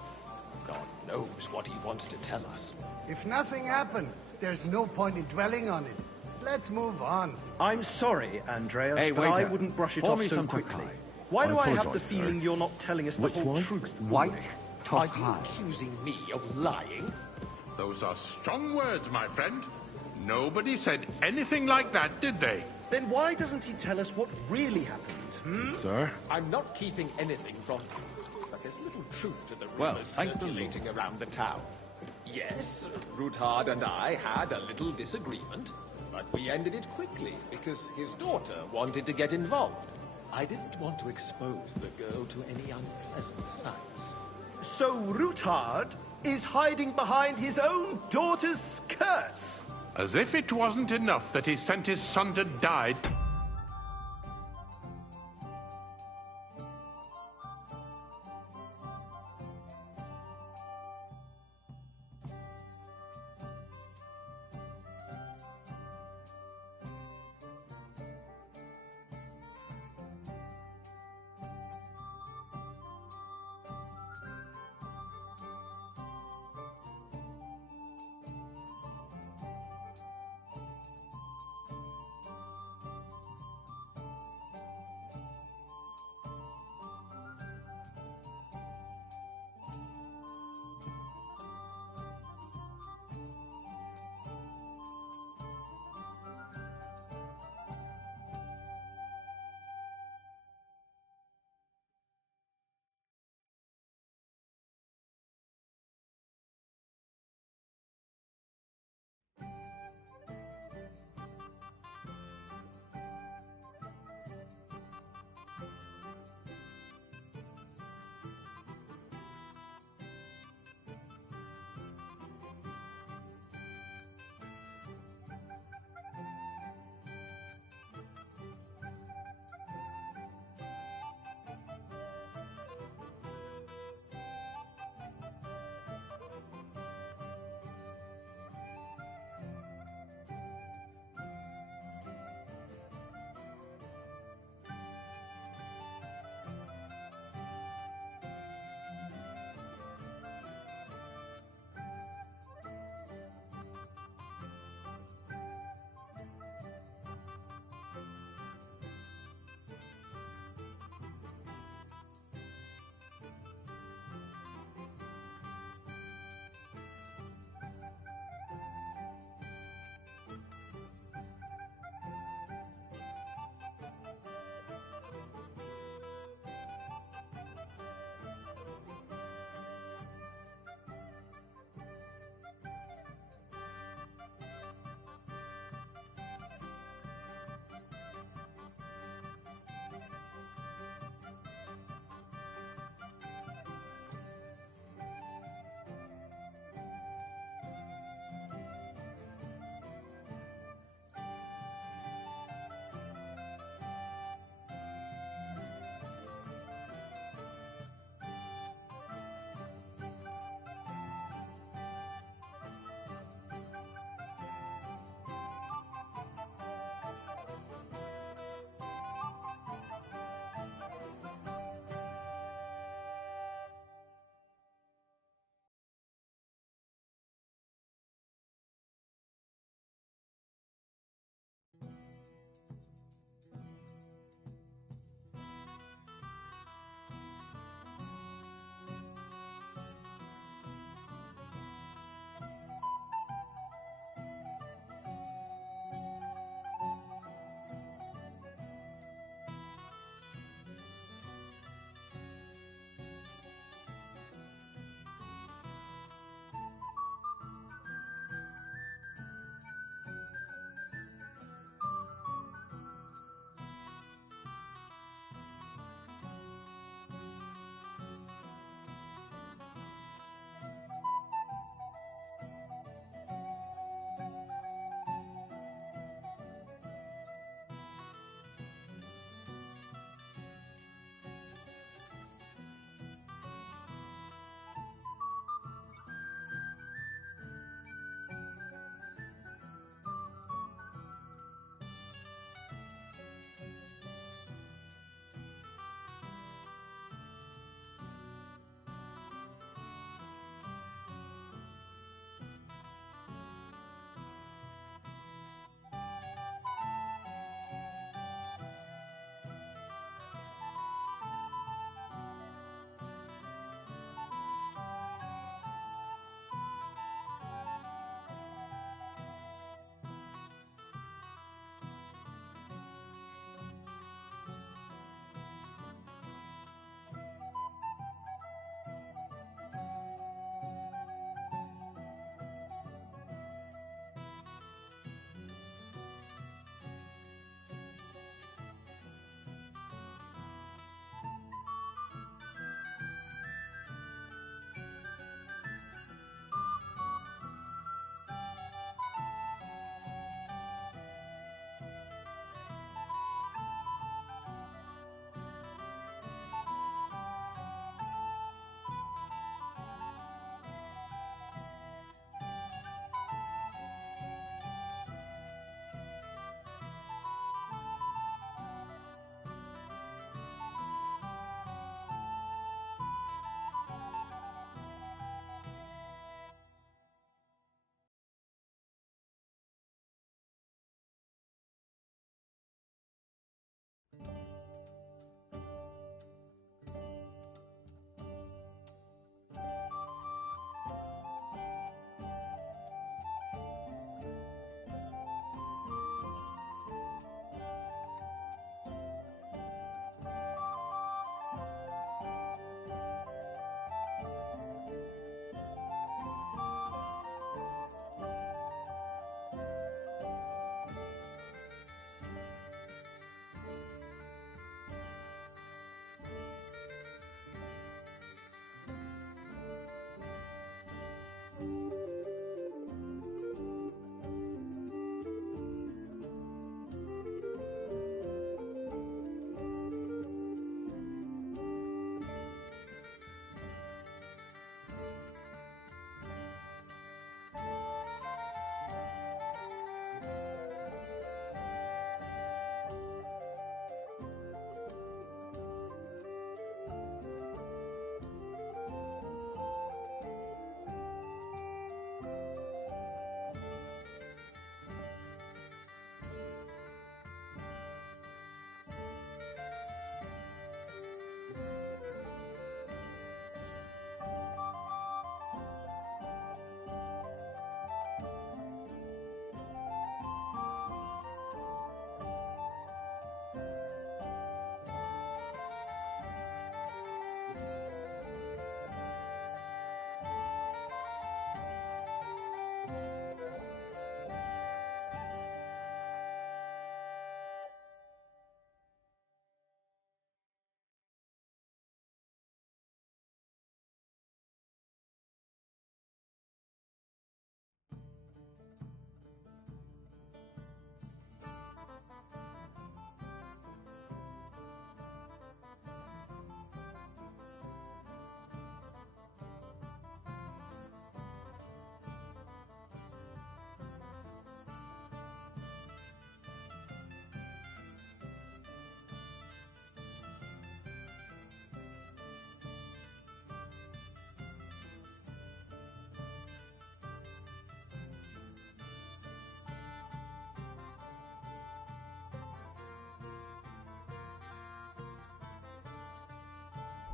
God knows what he wants to tell us. If nothing happened, there's no point in dwelling on it. Let's move on. I'm sorry, Andreas, Hey, but waiter. I wouldn't brush it Pour off me so some quickly. Tokai. Why I do I have the apologise, sir. feeling you're not telling us the Which whole one? truth? White Are you Tokai. accusing me of lying? Those are strong words, my friend. Nobody said anything like that, did they? Then why doesn't he tell us what really happened? Sir? I'm not keeping anything from you, but there's little truth to the Well, rumors thank the circulating around the town. Yes, Rutard and I had a little disagreement, but we ended it quickly because his daughter wanted to get involved. I didn't want to expose the girl to any unpleasant sights. So Rutard is hiding behind his own daughter's skirts. As if it wasn't enough that he sent his son to die.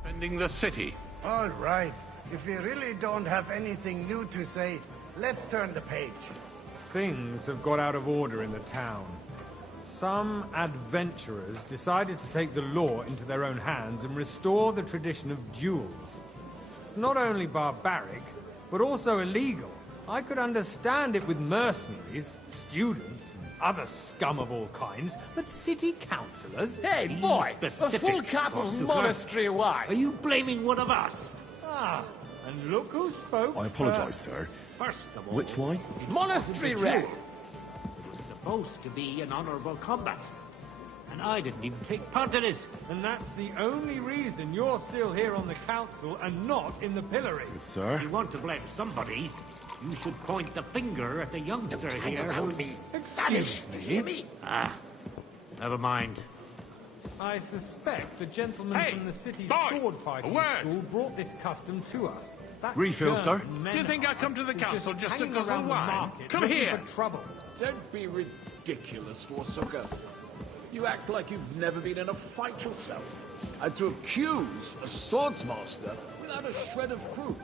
Defending the city. All right. If we really don't have anything new to say, let's turn the page. Things have got out of order in the town. Some adventurers decided to take the law into their own hands and restore the tradition of duels. It's not only barbaric, but also illegal. I could understand it with mercenaries, students, and other scum of all kinds, but city councillors? Hey, boy! A full cup of monastery wine! Are you blaming one of us? Ah, and look who spoke. I apologise, sir. First of all, Which wine? Monastery red! It was supposed to be an honourable combat. And I didn't even take part in it. And that's the only reason you're still here on the council and not in the pillory. Good, sir. If you want to blame somebody, you should point the finger at the youngster here who's... Excuse me? Ah, never mind. I suspect the gentleman from the city's boy, sword fighting school brought this custom to us. That Refill, sir. Do you think I come to the council just to hanging guzzle around the wine? market Come looking here! for trouble. Don't be ridiculous, Forsucker. You act like you've never been in a fight yourself. And to accuse a swordsmaster without a shred of proof.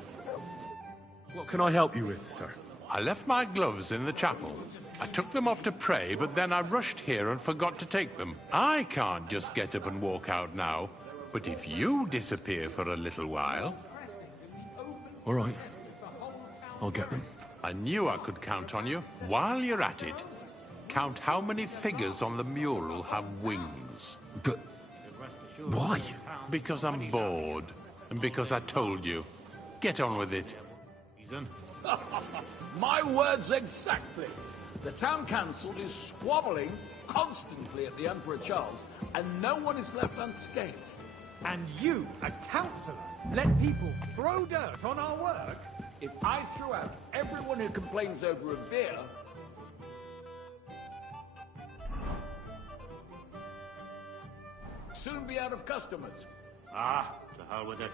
What can I help you with, sir? I left my gloves in the chapel. I took them off to pray, but then I rushed here and forgot to take them. I can't just get up and walk out now. But if you disappear for a little while... All right. I'll get them. I knew I could count on you. While you're at it, count how many figures on the mural have wings. But... why? Because I'm bored. And because I told you. Get on with it. My words exactly. The town council is squabbling constantly at the Emperor Charles, and no one is left unscathed. And you, a councillor, let people throw dirt on our work? If I threw out everyone who complains over a beer... soon be out of customers. Ah, to hell with it.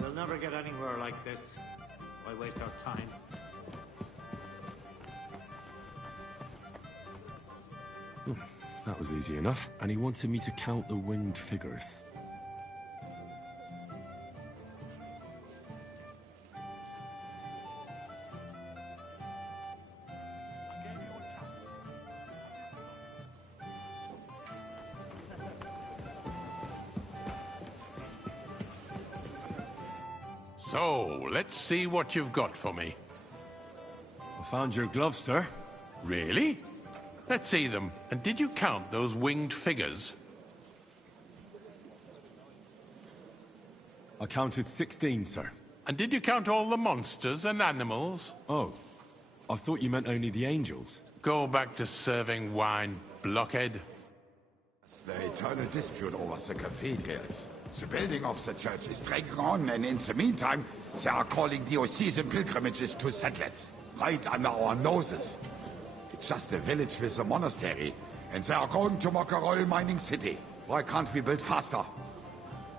We'll never get anywhere like this. Why waste our time? That was easy enough. And he wanted me to count the winged figures. So, let's see what you've got for me. I found your gloves, sir. Really? Let's see them. And did you count those winged figures? I counted 16, sir. And did you count all the monsters and animals? Oh, I thought you meant only the angels. Go back to serving wine, blockhead. The eternal dispute over the cathedrals. The building of the church is dragging on, and in the meantime, they are calling diocesan pilgrimages to settlers, right under our noses. It's just a village with a monastery, and they are going to mock a royal mining city. Why can't we build faster?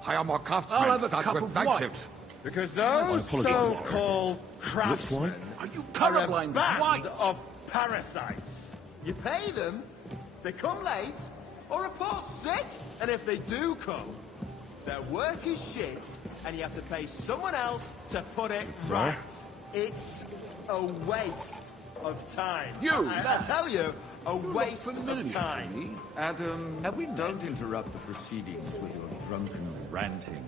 Hire more craftsmen, start with night shifts. Because those so-called craftsmen are you are a band of parasites. You pay them, they come late, or report sick, and if they do come, their work is shit, and you have to pay someone else to put it right. It's a waste of time. I tell you, a waste of time. Adam, don't interrupt the proceedings with your drunken ranting.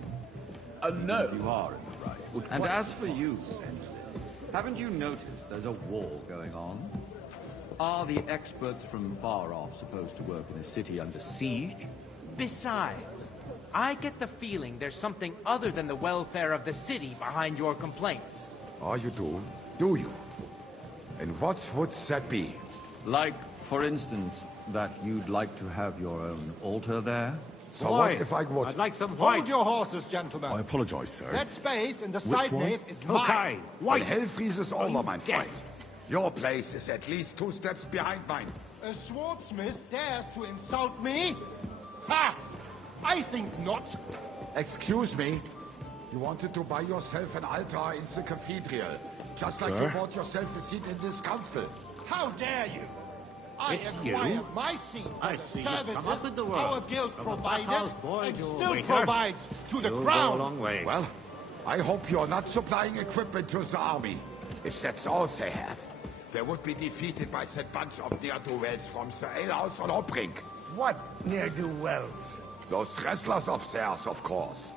No. You are in the right. And as for you, Bentley, haven't you noticed there's a war going on? Are the experts from far off supposed to work in a city under siege? Besides, I get the feeling there's something other than the welfare of the city behind your complaints. Oh, you do? Do you? And what would that be? Like, for instance, that you'd like to have your own altar there? So what if I would? I'd like some white. Hold your horses, gentlemen. I apologize, sir. That space in the side nave is mine. Okay, Well, hell freezes over, my friend. Your place is at least 2 steps behind mine. A swordsmith dares to insult me? Ha! I think not. Excuse me? You wanted to buy yourself an altar in the cathedral, just like you bought yourself a seat in this council. How dare you? It's you? My seat I for the see you come up services in the our world. guild From a provided bathhouse boy and to a still waiter. provides to the You'll crown. go a long way. Well, I hope you're not supplying equipment to the army. If that's all they have, they would be defeated by that bunch of ne'er-do-wells from the alehouse on Hopbrink. What ne'er-do-wells? Those wrestlers of theirs, of course.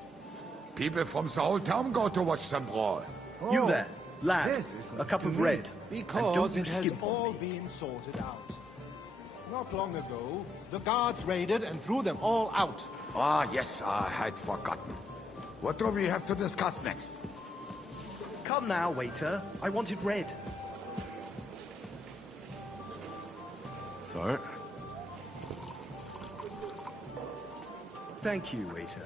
People from the whole town go to watch them brawl. You there, lad. This is A cup to of me. red. Because and don't you it has skimp on all me. been sorted out. Not long ago, the guards raided and threw them all out. Ah, yes, I had forgotten. What do we have to discuss next? Come now, waiter. I wanted red. So? Thank you, waiter.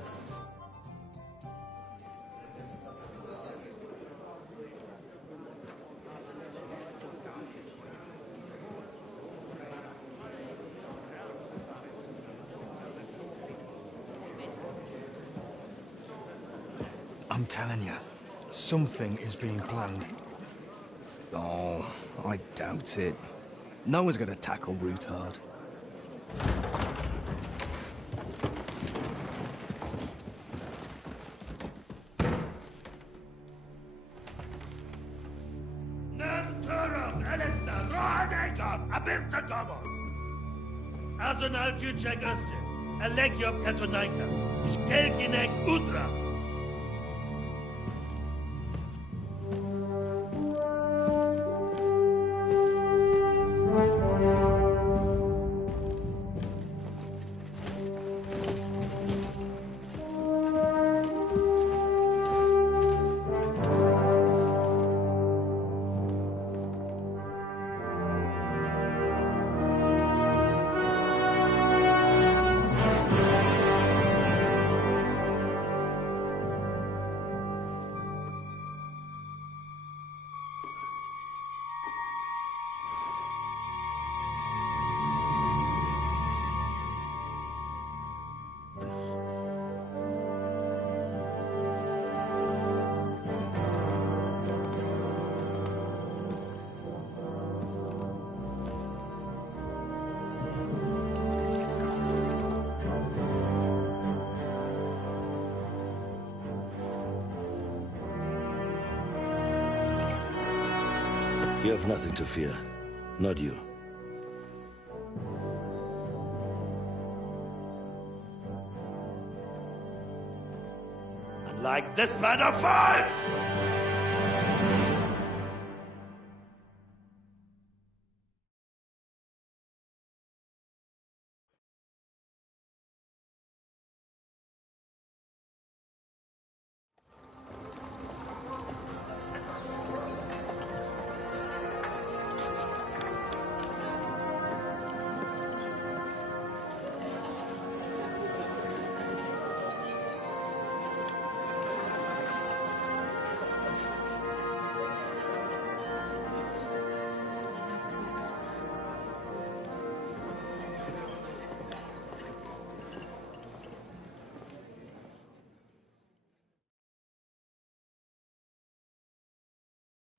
I'm telling you, something is being planned. Oh, I doubt it. No one's gonna tackle Rootard. Azonal Juchek Össe, Elegiop Katonaikat, Ishkelkinek Udra. You have nothing to fear. Not you. Unlike this man of fights!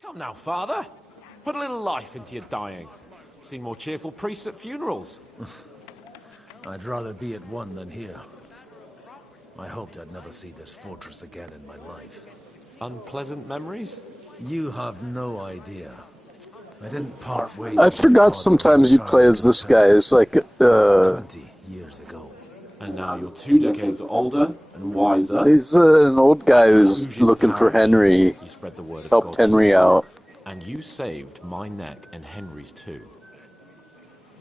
Come now, Father. Put a little life into your dying. Seen more cheerful priests at funerals. I'd rather be at one than here. I hoped I'd never see this fortress again in my life. Unpleasant memories? You have no idea. I didn't part ways. I forgot sometimes you play as this guy. It's like, 20 years ago. And now you're 2 decades older and wiser. He's an old guy who's looking for Henry. You spread the word of Helped God Henry out. And you saved my neck and Henry's too.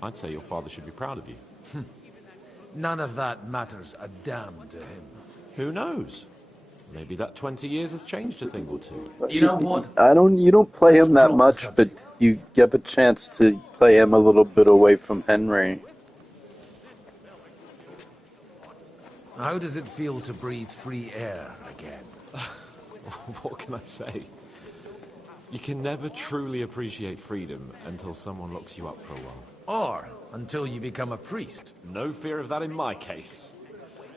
I'd say your father should be proud of you. None of that matters a damn to him. Who knows? Maybe that 20 years has changed a thing or two. You know what? You don't play him that much, but you get a chance to play him a little bit away from Henry. How does it feel to breathe free air again? What can I say? You can never truly appreciate freedom until someone locks you up for a while. Or until you become a priest. No fear of that in my case.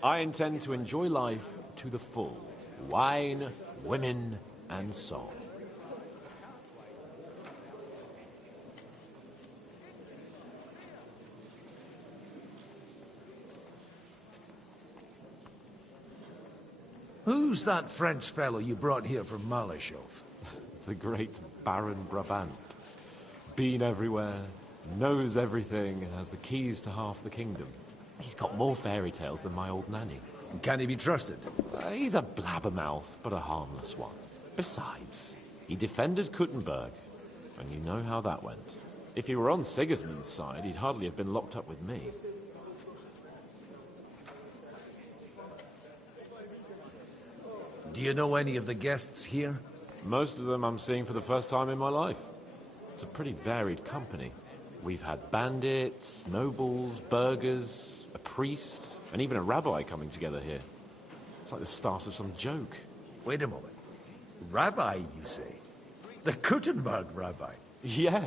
I intend to enjoy life to the full. Wine, women, and song. Who's that French fellow you brought here from Malashov? The great Baron Brabant. Been everywhere, knows everything, and has the keys to half the kingdom. He's got more fairy tales than my old nanny. Can he be trusted? He's a blabbermouth, but a harmless one. Besides, he defended Kuttenberg, and you know how that went. If he were on Sigismund's side, he'd hardly have been locked up with me. Do you know any of the guests here? Most of them I'm seeing for the first time in my life. It's a pretty varied company. We've had bandits, nobles, burghers, a priest, and even a rabbi coming together here. It's like the start of some joke. Wait a moment. Rabbi, you say? The Kuttenberg rabbi? Yeah.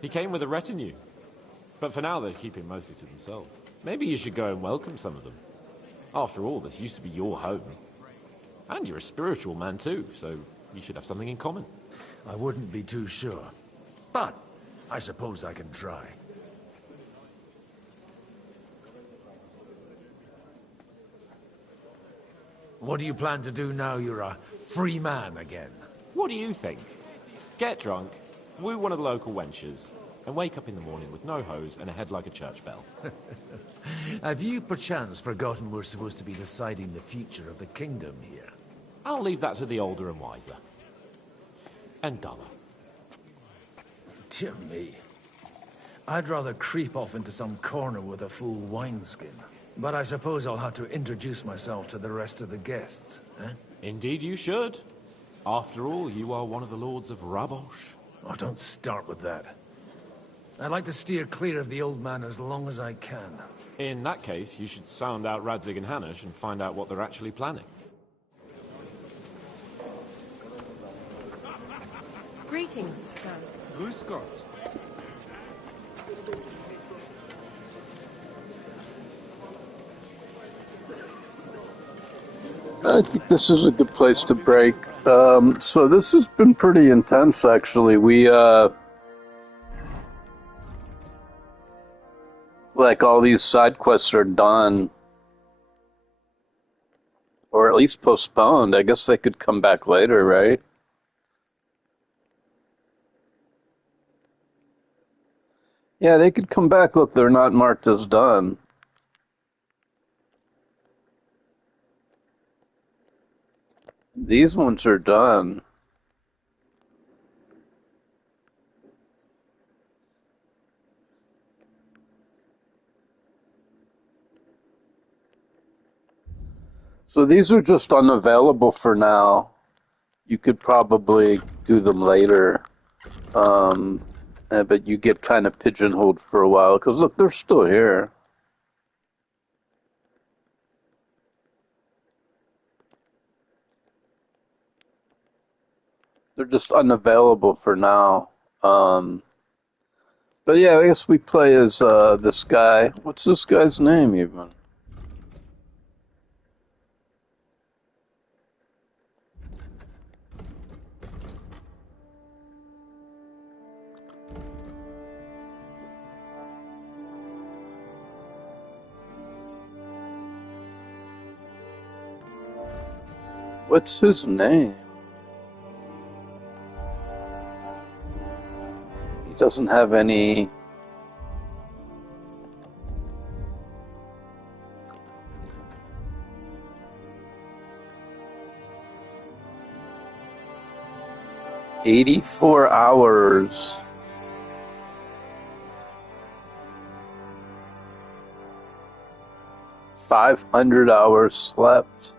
He came with a retinue. But for now, they're keeping mostly to themselves. Maybe you should go and welcome some of them. After all, this used to be your home. And you're a spiritual man too, so you should have something in common. I wouldn't be too sure. But I suppose I can try. What do you plan to do now you're a free man again? What do you think? Get drunk, woo one of the local wenches, and wake up in the morning with no hose and a head like a church bell. Have you perchance forgotten we're supposed to be deciding the future of the kingdom here? I'll leave that to the older and wiser. And duller. Dear me. I'd rather creep off into some corner with a full wineskin. But I suppose I'll have to introduce myself to the rest of the guests, eh? Indeed you should. After all, you are one of the lords of Rabosh. Oh, don't start with that. I'd like to steer clear of the old man as long as I can. In that case, you should sound out Radzig and Hanush and find out what they're actually planning. Greetings, sir. Grüß Gott. I think this is a good place to break. So this has been pretty intense, actually. We, like, all these side quests are done. Or at least postponed. I guess they could come back later, right? Yeah, they could come back. Look, they're not marked as done. These ones are done. So these are just unavailable for now. You could probably do them later. But you get kind of pigeonholed for a while, because look, they're still here. They're just unavailable for now. But yeah, I guess we play as this guy. What's this guy's name even? What's his name? He doesn't have any... "84 hours. "500 hours slept.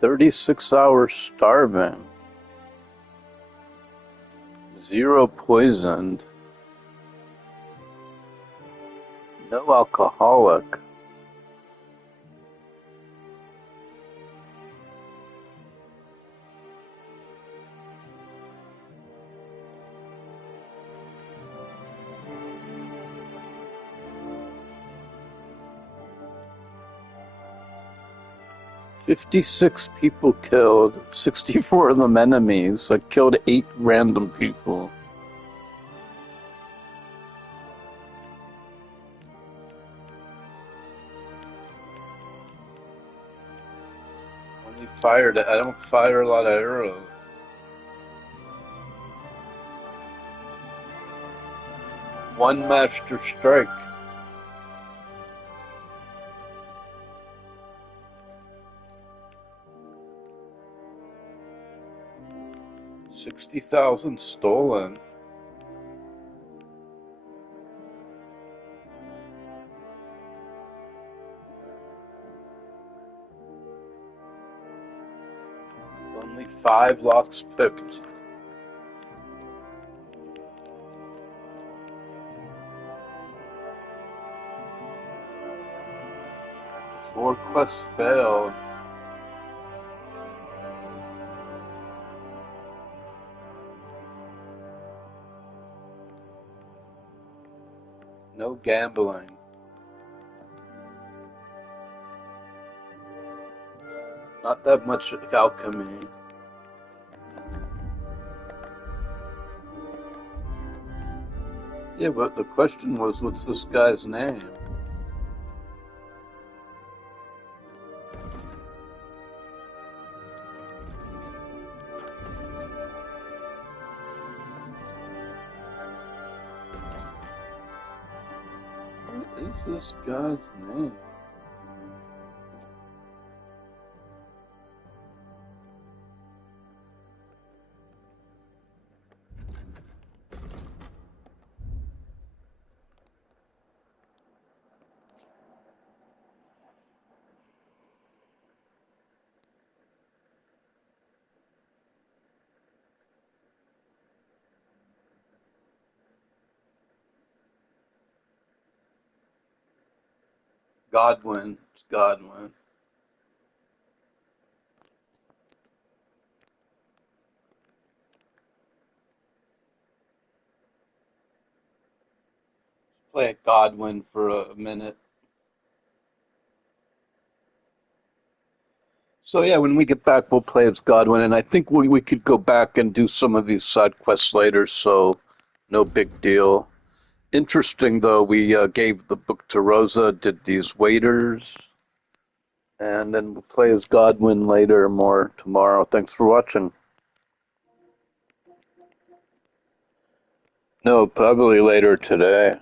"36 hours starving. 0 poisoned. No alcoholic. "56 people killed, 64 of them enemies. I killed 8 random people." Only fired. I don't fire a lot of arrows. One master strike. $60,000 stolen. Only 5 locks picked. Four quests failed. No gambling. Not that much alchemy. Yeah, but the question was, what's this guy's name? What is this guy's name? Godwin. It's Godwin. Play at Godwin for a minute. So yeah, when we get back, we'll play as Godwin, and I think we could go back and do some of these side quests later, so no big deal. Interesting, though, we gave the book to Rosa, did these waiters, and then we'll play as Godwin later, more tomorrow. Thanks for watching. No, probably later today.